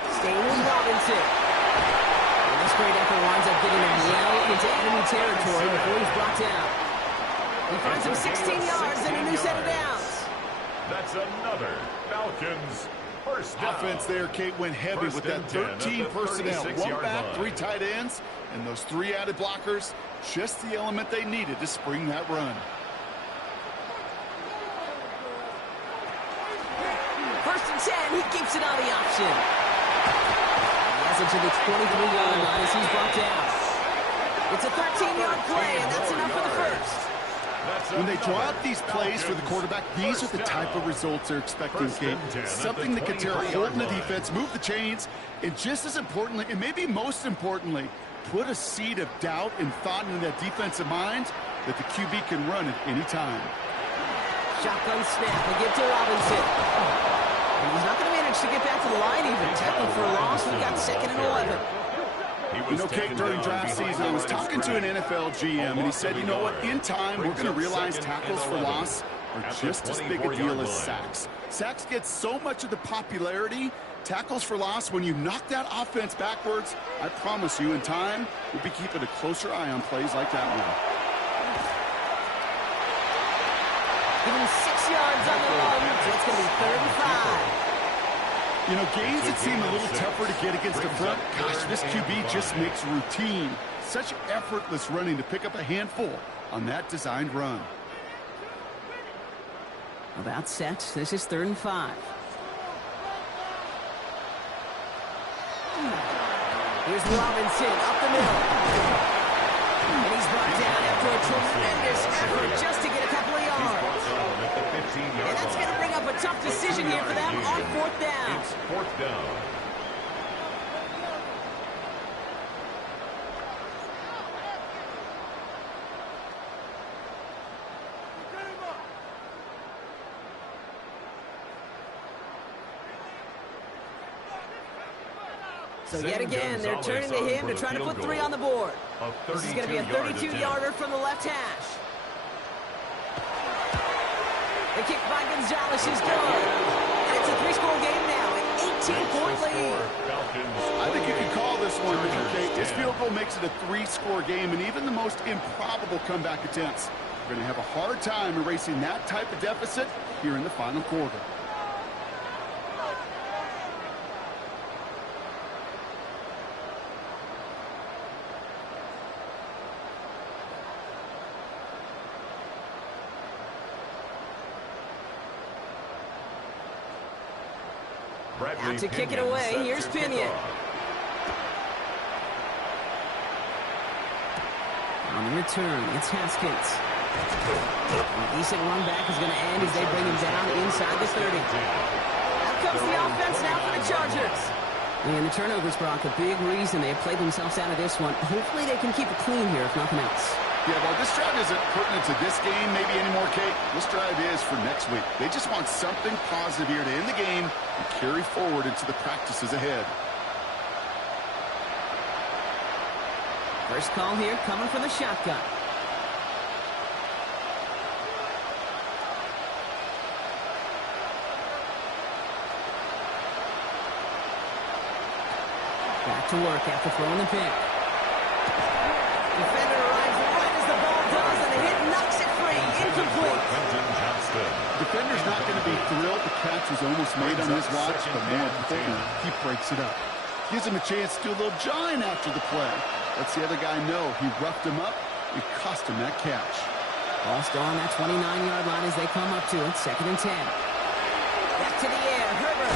Staying with Robinson. And this great effort winds up getting him well into enemy territory before he's brought down. He finds him 16 yards and a new set of downs. That's another Falcons first down. Offense there, Kate, went heavy with that 13 personnel. 1 back, 3 tight ends, and those 3 added blockers. Just the element they needed to spring that run. 1st and 10, he keeps it on the option. He has it to the 23-yard line as he's brought down. It's a 13-yard play, and that's enough for the first. When they draw up these plays for the quarterback, these are the type of results they're expecting, Kate. Something that can tear a hole in the defense, move the chains, and just as importantly, and maybe most importantly, put a seed of doubt and thought into that defensive mind that the QB can run at any time. Shotgun snap, they give to Robinson. And he's not going to manage to get back to the line even. Tackle for a loss, we've got 2nd and 11. You know, Kate, during draft season, I was talking to an NFL GM, and he said, you know what, in time, we're going to realize tackles for loss are just as big a deal as sacks. Sacks get so much of the popularity. Tackles for loss, when you knock that offense backwards, I promise you, in time, we'll be keeping a closer eye on plays like that one. Give him 6 yards on the run, so it's going to be 3rd and 5. You know, games that seem a little tougher to get against the front, gosh, this QB just makes routine. Such effortless running to pick up a handful on that designed run. About set. This is 3rd and 5. Here's Robinson up the middle. And he's brought down after a tremendous effort just to get a couple of yards. And that's going to bring up a tough decision here for them on 4th down. It's 4th down. So yet again, they're turning to him to try to put 3 on the board. This is going to be a 32-yarder from the left hash. The kick by Gonzalez is good. And it's a 3-score game now, an 18-point lead. I think you can call this one, okay? This field goal makes it a 3-score game, and even the most improbable comeback attempts are going to have a hard time erasing that type of deficit here in the final quarter. Out to kick it away, here's Pinion. On the return, it's Haskins. A decent run back is going to end as they bring him down inside the 30. Out comes the offense now for the Chargers. And the turnovers, Brock, a big reason they have played themselves out of this one. Hopefully they can keep it clean here, if nothing else. Yeah, well, this drive isn't pertinent to this game maybe anymore, Kate. This drive is for next week. They just want something positive here to end the game and carry forward into the practices ahead. First call here coming from the shotgun. Back to work after throwing the pick. Defender arrives right as the ball does, and the hit knocks it free. Incomplete. Defender's not going to be thrilled the catch was almost made on his watch, but more importantly, he breaks it up. Gives him a chance to do a little jawing after the play. Lets the other guy know he roughed him up. It cost him that catch. Ball still on that 29-yard line as they come up to it. 2nd and 10. Back to the air. Herbert.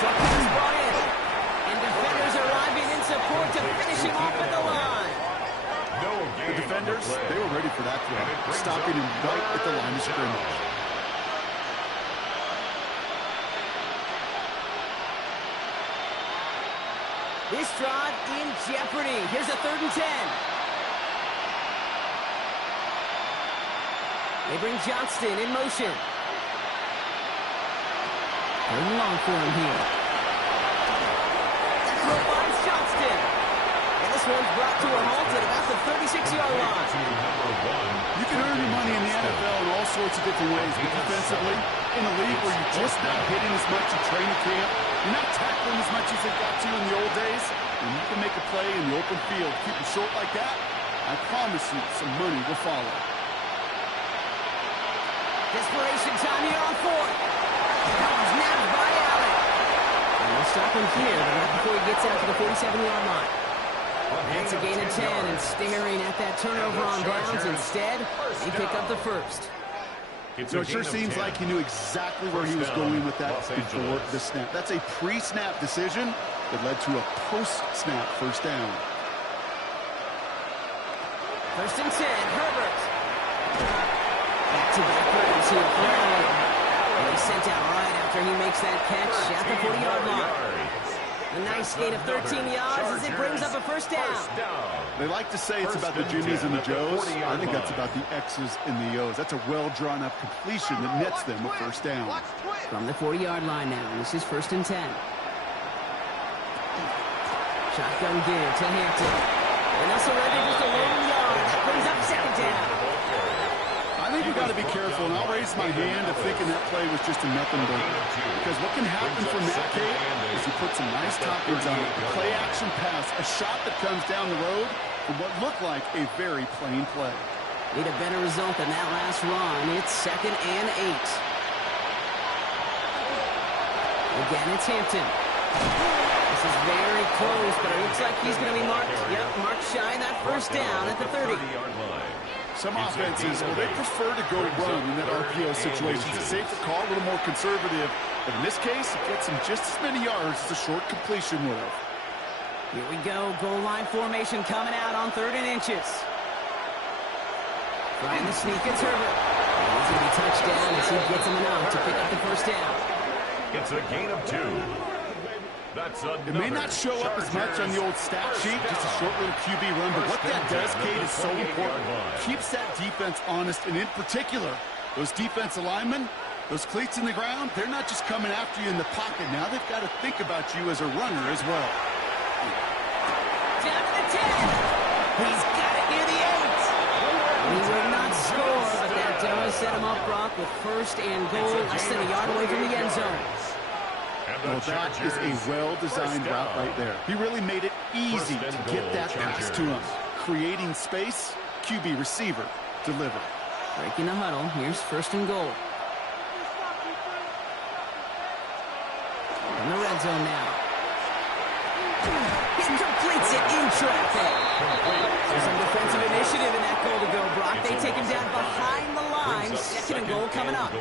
Short pass brought in. And defenders arriving in support to finish him off at the line. The defenders, they were ready for that throw, stopping him right at the line of scrimmage. This drive in jeopardy. Here's a 3rd and 10. They bring Johnston in motion. 3rd and long for him here. That throw finds Johnston. And this one's brought to a halt at about the 36-yard line. You can earn your money in the NFL in all sorts of different ways, but defensively, in a league where you're just not hitting as much in training camp, you're not tackling as much as they got to in the old days, and you can make a play in the open field. Keep it short like that, I promise you some money will follow. Desperation time here on 4th. That was nabbed by Allen. And they'll stop him here, but not before he gets out to the 47-yard line. That's a gain of 10, and staring at that turnover on downs. Instead, they pick up the first. So it sure seems like he knew exactly where he was going with that before the snap. That's a pre-snap decision that led to a post-snap first down. 1st and 10, Herbert. Back-to-back runs here for Allen. And he's sent out right after he makes that catch at the 40-yard line. A nice gain of 13 yards as it brings up a first down. They like to say it's about the Jimmies and the Joes. I think that's about the X's and the O's. That's a well-drawn-up completion that nets them a first down. From the 40-yard line now, this is 1st and 10. Shotgun give to Hampton. And they'll surrender just a long yard. That brings up 2nd down. I think we've got to be careful, and I'll raise my hand of thinking that play was just a nothing burger. Because what can happen from that, Kate, is you put some nice toppings on it. A play-action pass, a shot that comes down the road from what looked like a very plain play. Need a better result than that last run. It's 2nd and 8. Again, it's Hampton. This is very close, but it looks like he's going to be marked. Yep, marked shy that first down at the 30. Some offenses, well, they prefer to go run in that RPO situation. It's a safer call, a little more conservative. But in this case, it gets him just as many yards as a short completion would have. Here we go. Goal line formation coming out on 3rd and inches. Trying to sneak, it's Herbert. And he's going to be touchdown as he gets him enough to pick up the first down. It's a gain of 2. It may not show up as much on the old stat sheet, just a short little QB run, but what that does, Kate, is so important. Keeps that defense honest, and in particular, those defensive linemen, those cleats in the ground, they're not just coming after you in the pocket. Now they've got to think about you as a runner as well. Down to the 10. He's got it near the 8. He will not score, but that does set him up, Brock, with first and goal, less than a yard away from the end zone. Well, that is a well-designed route right there. He really made it easy to get that pass to him. Creating space, QB receiver, deliver. Breaking the huddle. Here's first and goal. In the red zone now. He completes it in traffic. So some defensive initiative in that goal to go, Brock. They take him down behind the line. Second and goal coming up.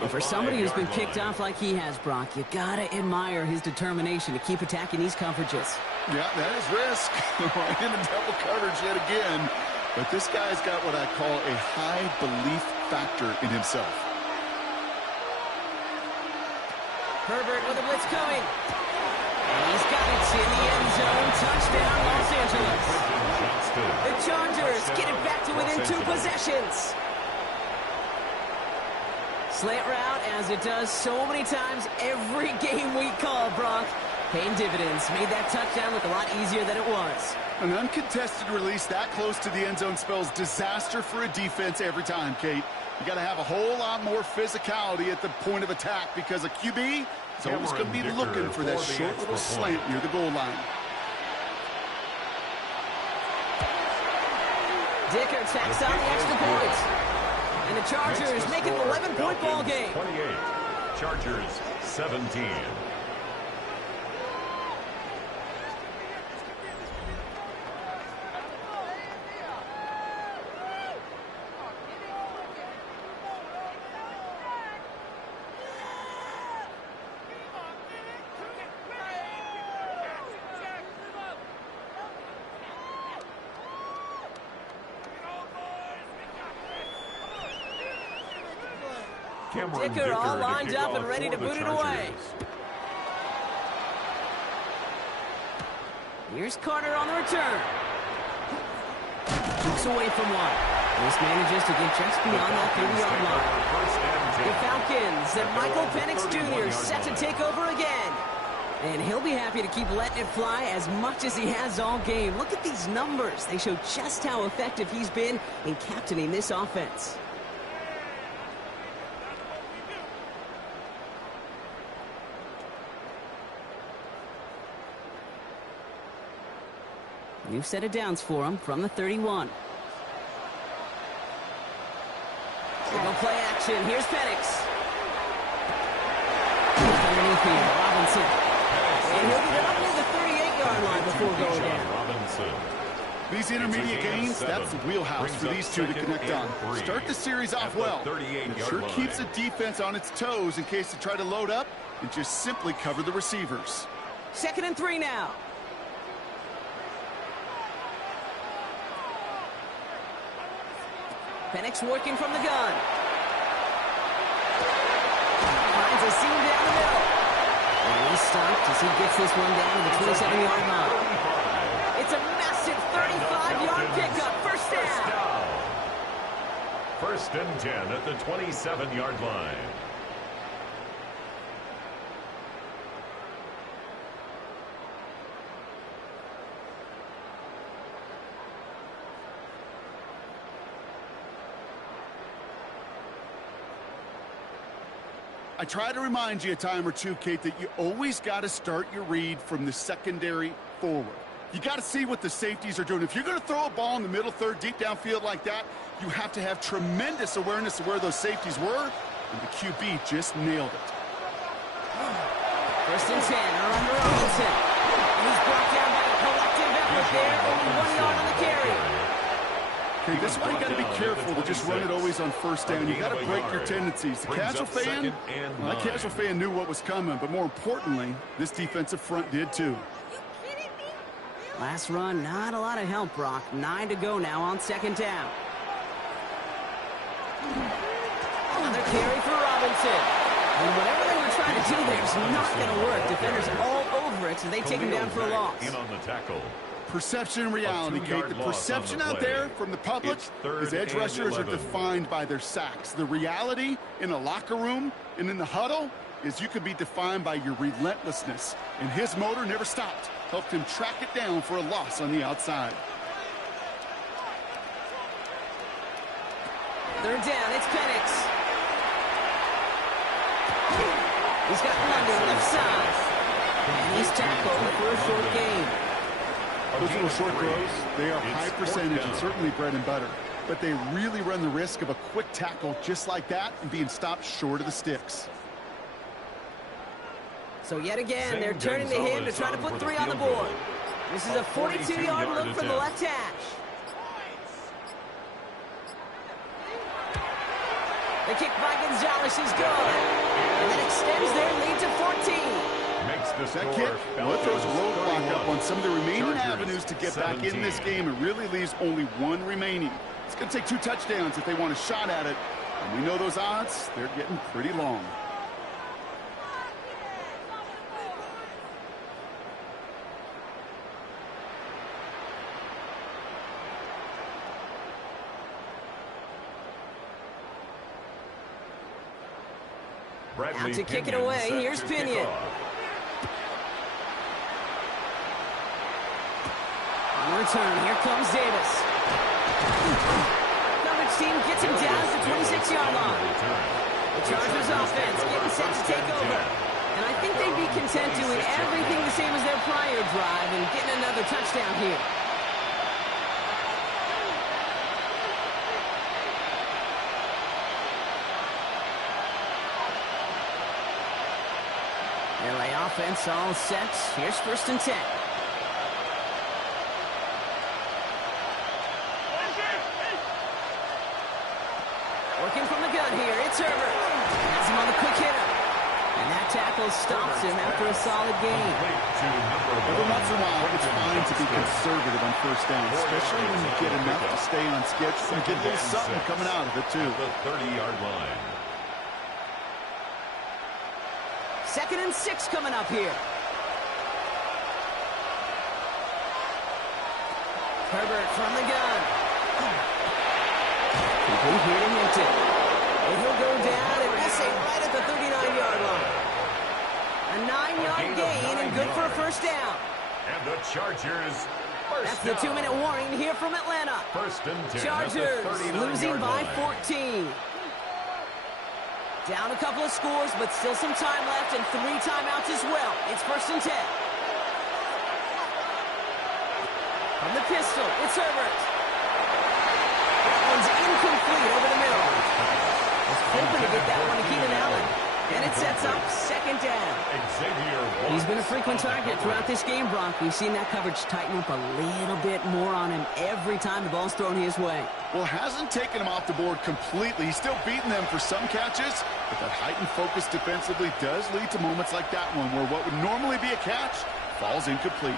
And for somebody who's been kicked off like he has, Brock, you gotta admire his determination to keep attacking these coverages. Yeah, that is risk. Right into double coverage yet again. But this guy's got what I call a high belief factor in himself. Herbert with a blitz coming. And he's got it in the end zone. Touchdown, Los Angeles. The Chargers get it back to within 2 possessions. Slant route, as it does so many times every game we call, Brock. Paying dividends. Made that touchdown look a lot easier than it was. An uncontested release that close to the end zone spells disaster for a defense every time, Kate. You got to have a whole lot more physicality at the point of attack because a QB is always going to be looking for that short little slant near the goal line. Dicker tacks on the extra point. And the Chargers make it an 11-point ball game. 28. Chargers 17. Dicker all lined up and ready to boot it away. Here's Carter on the return. Keeps away from one. This manages to get just beyond that 30-yard line. The Falcons and Michael Penix Jr. set to take over again. And he'll be happy to keep letting it fly as much as he has all game. Look at these numbers. They show just how effective he's been in captaining this offense. New set of downs for him from the 31. Single play action. Here's Penix. Underneath here, Robinson. And he'll get it up near the 38-yard line before going down. These intermediate gains, that's the wheelhouse for these two to connect on. Start the series off well. It sure keeps the defense on its toes in case they try to load up and just simply cover the receivers. 2nd and 3 now. Penix working from the gun. Finds a seam down the middle. And he's stopped as he gets this one down to the 27-yard line. It's a massive 35-yard pickup. First down. First and 10 at the 27-yard line. I try to remind you a time or two, Kate, that you always got to start your read from the secondary forward. You got to see what the safeties are doing. If you're going to throw a ball in the middle third, deep downfield like that, you have to have tremendous awareness of where those safeties were, and the QB just nailed it. First and 10, under Robinson. And he's brought down by a collective effort there, only 1 yard on the carry. Okay, this is why you got to be careful to just run it always on first down. You got to break your tendencies. The casual fan, well, that casual fan knew what was coming, but more importantly, this defensive front did too. Last run, not a lot of help, Brock. 9 to go now on 2nd down. Another carry for Robinson. And whatever they were trying to do there is not going to work. Defenders all over it, so they take him down for a loss. In on the tackle. Perception and reality, Kate. The perception out there from the public is edge rushers are defined by their sacks. The reality in a locker room and in the huddle is you could be defined by your relentlessness. And his motor never stopped. Helped him track it down for a loss on the outside. Third down, it's Penix. He's got London left side. And he's tackled for a short gain. Those little short throws, they are high percentage and certainly bread and butter. But they really run the risk of a quick tackle just like that and being stopped short of the sticks. So yet again, they're turning to him to try to put 3 on the board. This is a 42-yard look from the left hash. The kick by Gonzalez is good. And that extends their lead to 14. That kick, well, it throws a roadblock up on some of the remaining avenues to get back in this game and really leaves only one remaining. It's going to take 2 touchdowns if they want a shot at it. And we know those odds, they're getting pretty long. Out to kick it away, here's Pinion. On return, here comes Davis. Coverage team gets him down at the 26-yard line. The Chargers offense getting set to take over. And I think they'd be content doing everything the same as their prior drive and getting another touchdown here. LA offense all set. Here's 1st and 10. Working from the gun here, it's Herbert. Has him on the quick hitter. And that tackle stops him after a solid gain. Every once in a while, it's fine to be conservative on 1st down, especially when you get enough to stay on schedule and get a little something coming out of it, too. The 30-yard line. 2nd and 6 coming up here. Herbert from the gun. Complete here to Hinton. And he'll go down and we'll say right at the 39-yard line. A 9-yard gain and good for a 1st down. And the Chargers That's the 2-minute warning here from Atlanta. 1st and 10. Chargers losing by 14. Down a couple of scores, but still some time left and 3 timeouts as well. It's 1st and 10. From the pistol, it's Herbert. That one's incomplete over the middle. Was hoping to get that one to Keenan Allen. And it sets up 2nd down. He's been a frequent target throughout this game, Brock. We've seen that coverage tighten up a little bit more on him every time the ball's thrown his way. Well, hasn't taken him off the board completely. He's still beating them for some catches, but that heightened focus defensively does lead to moments like that one where what would normally be a catch falls incomplete.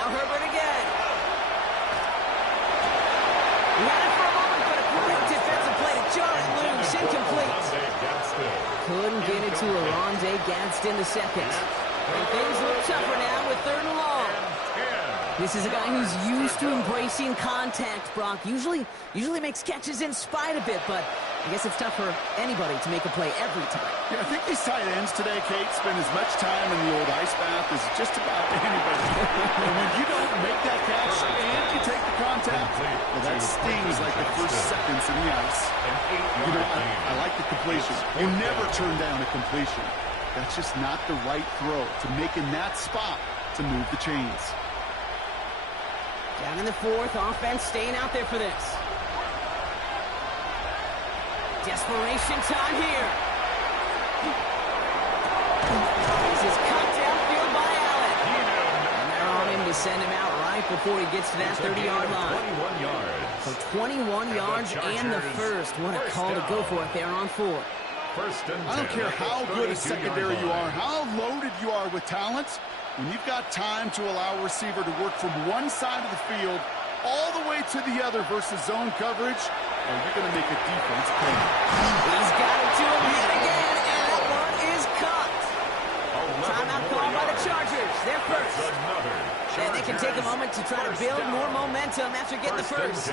Now Herbert again. He had it for a moment, but a great defensive play to jar it loose. Incomplete. Couldn't get it to Oronde Gadsden the second. And things look tougher now with 3rd and long. This is a guy who's used to embracing contact, Brock. Usually makes catches in spite of it, but I guess it's tough for anybody to make a play every time. Yeah, I think these tight ends today, Kate, spend as much time in the old ice bath as just about anybody. And when you don't make that catch and you take the contact, well, that stings like the first seconds in the ice. You know, I like the completion. You never turn down a completion. That's just not the right throw to make in that spot to move the chains. Down in the 4th, offense staying out there for this. Desperation time here. This is cut downfield by Allen. And they're on him to send him out right before he gets to that 30-yard line. 21 yards. So 21 yards and the first. What a call to go for it there on 4. 1st and 10. I don't care how good a secondary you are, how loaded you are with talent. When you've got time to allow a receiver to work from one side of the field all the way to the other versus zone coverage, well, you're going to make a defense pay. He's got it to him yet again, and that one is caught. Timeout called by the Chargers. They're first. And they can take a moment to try to build more momentum after getting the first.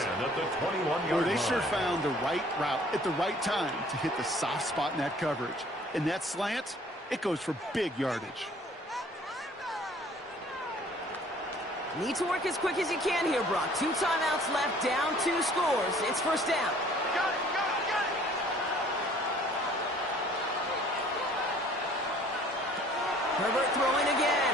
Well, they sure found the right route at the right time to hit the soft spot in that coverage. And that slant, it goes for big yardage. Need to work as quick as you can here, Brock. 2 timeouts left, down 2 scores. It's first down. Got it, got it, got it. Herbert throwing again.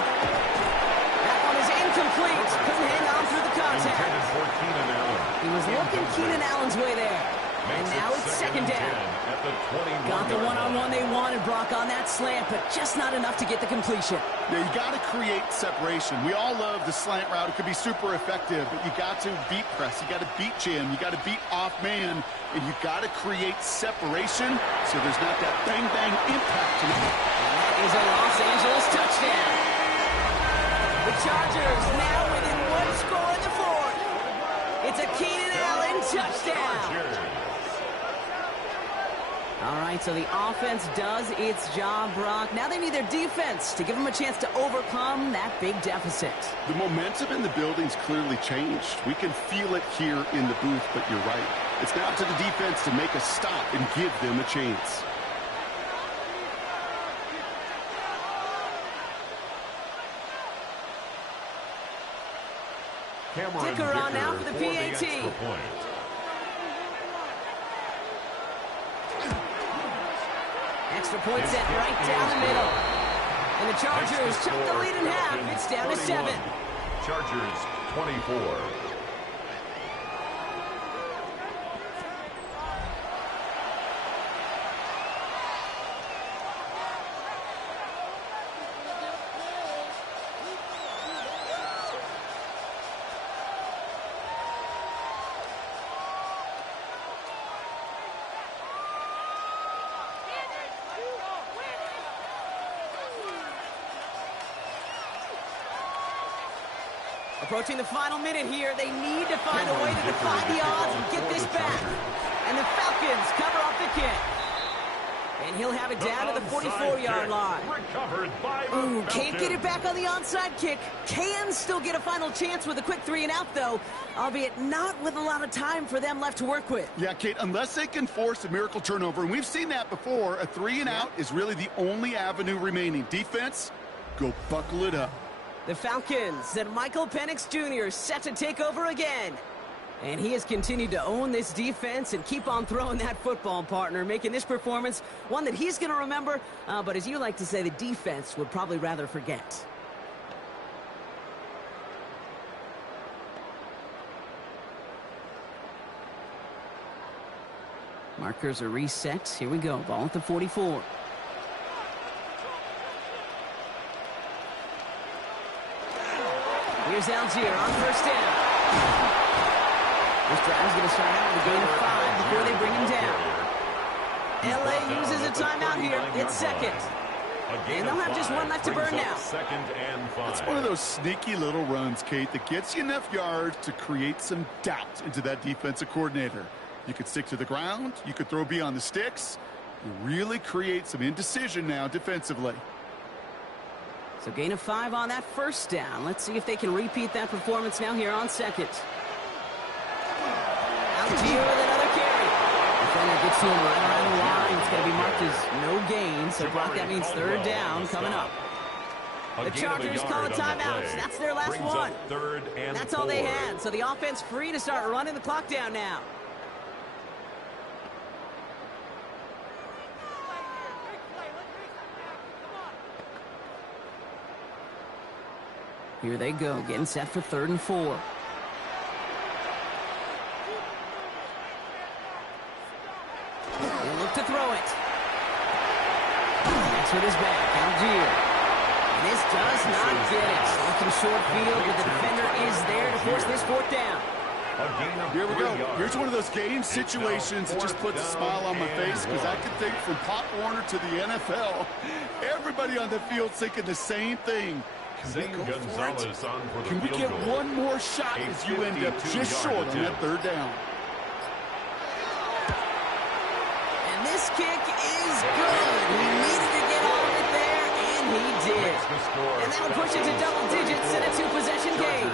That one is incomplete. Couldn't hang on through the contact. Intended for Keenan Allen. He was looking Keenan Allen's way there. And Makes now it it's second down. At the 21 Got the one-on-one they wanted, Brock, on that slant, but just not enough to get the completion. Yeah, you got to create separation. We all love the slant route. It could be super effective, but you got to beat press. You got to beat jam. You got to beat off man, and you got to create separation so there's not that bang-bang impact to it. That is a Los Angeles touchdown. The Chargers now within 1 score in the 4th. It's a Keenan Allen touchdown. All right, so the offense does its job, Brock. Now they need their defense to give them a chance to overcome that big deficit. The momentum in the building's clearly changed. We can feel it here in the booth, but you're right. It's now to the defense to make a stop and give them a chance. Dicker on now for the PAT. Extra point set right down the middle. And the Chargers chuck the lead in half. It's down to 7. Chargers 24. Approaching the final minute here, they need to find a way to defy the odds and get this back. And the Falcons cover off the kick. And he'll have it down to the 44-yard line. Recovered by the Ooh, can't Falcons. get it back on the onside kick. Can still get a final chance with a quick 3-and-out, though, albeit not with a lot of time for them left to work with. Yeah, Kate, unless they can force a miracle turnover, and we've seen that before, a 3-and-out is really the only avenue remaining. Defense, go buckle it up. The Falcons and Michael Penix Jr. set to take over again. And he has continued to own this defense and keep on throwing that football, partner, making this performance one that he's going to remember, but as you like to say, the defense would probably rather forget. Markers are reset. Here we go. Ball at the 44. Here's Algier on first down. This drive is going to start out with a gain of 5 before they bring him down. LA uses a timeout here. It's second. And they'll have just 1 left to burn now. Second and 5. It's one of those sneaky little runs, Kate, that gets you enough yards to create some doubt into that defensive coordinator. You could stick to the ground. You could throw beyond the sticks. You really create some indecision now defensively. So gain of 5 on that first down. Let's see if they can repeat that performance now here on second. Algier with another carry. Defender gets to him right around the line. It's going to be marked as no gain. So Brock, that means third down coming up. The Chargers call a timeout. That's their last one. That's all they had. So the offense free to start running the clock down now. Here they go, getting set for 3rd and 4. They look to throw it. That's with his back, Algier. This does not get it. Looking short field, but the defender is there to force this 4th down. Here we go. Here's one of those game situations that just puts a smile on my face because I can think from Pop Warner to the NFL. Everybody on the field's thinking the same thing. Gonzalez on for the Can we field get goal. one more shot as you end up just short on that 3rd down? And this kick is good. He needed to get all of it there, and he did. And that'll push it to double digits in a 2-possession game.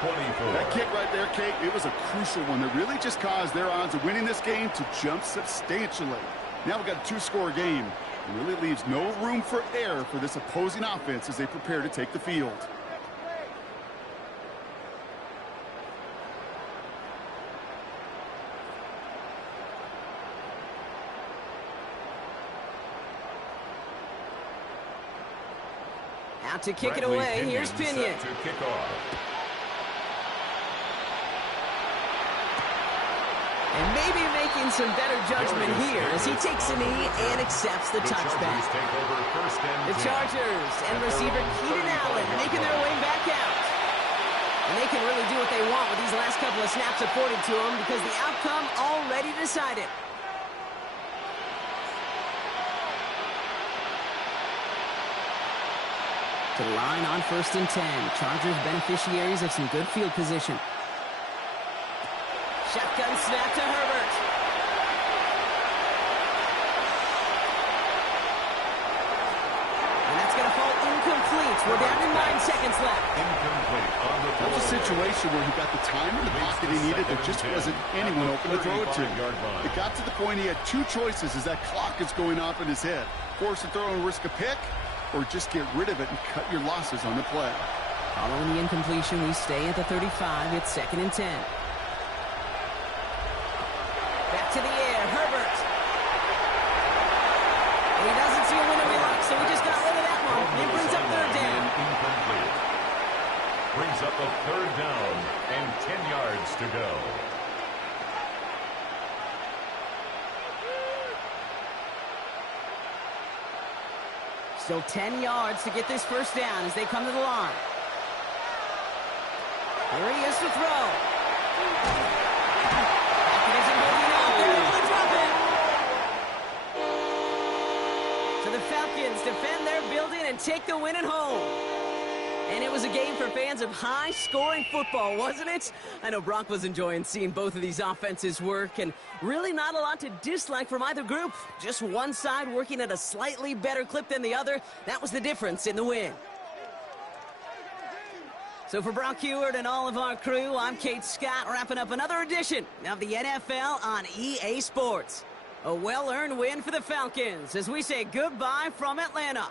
24. That kick right there, Kate, it was a crucial one that really just caused their odds of winning this game to jump substantially. Now we've got a 2-score game. It really leaves no room for error for this opposing offense as they prepare to take the field. out to kick it away. Here's Pinion. To kick off. And maybe making some better judgment here as he takes a knee and accepts the touchback. The Chargers and receiver Keenan Allen making their way back out. And they can really do what they want with these last couple of snaps afforded to them because the outcome already decided. To the line on 1st and 10. Chargers beneficiaries of some good field position. Shotgun snap to Herbert. And that's going to fall incomplete. We're down to 9 seconds left. Incomplete on the That was a situation where he got the time in the pocket he needed. There just wasn't anyone open to throw it to. It got to the point he had two choices as that clock is going off in his head. Force a throw and risk a pick, or just get rid of it and cut your losses on the play. Following the incompletion, we stay at the 35. It's 2nd and 10. Back to the air, Herbert. And he doesn't see a winner we like, so we just got rid of that one. It brings up 3rd down. Incomplete. Brings up a 3rd down and 10 yards to go. Still 10 yards to get this 1st down as they come to the line. Here he is to throw. So the Falcons defend their building and take the win at home. And it was a game for fans of high-scoring football, wasn't it? I know Brock was enjoying seeing both of these offenses work, and really not a lot to dislike from either group. Just one side working at a slightly better clip than the other. That was the difference in the win. So for Brock Heward and all of our crew, I'm Kate Scott, wrapping up another edition of the NFL on EA Sports. A well-earned win for the Falcons as we say goodbye from Atlanta.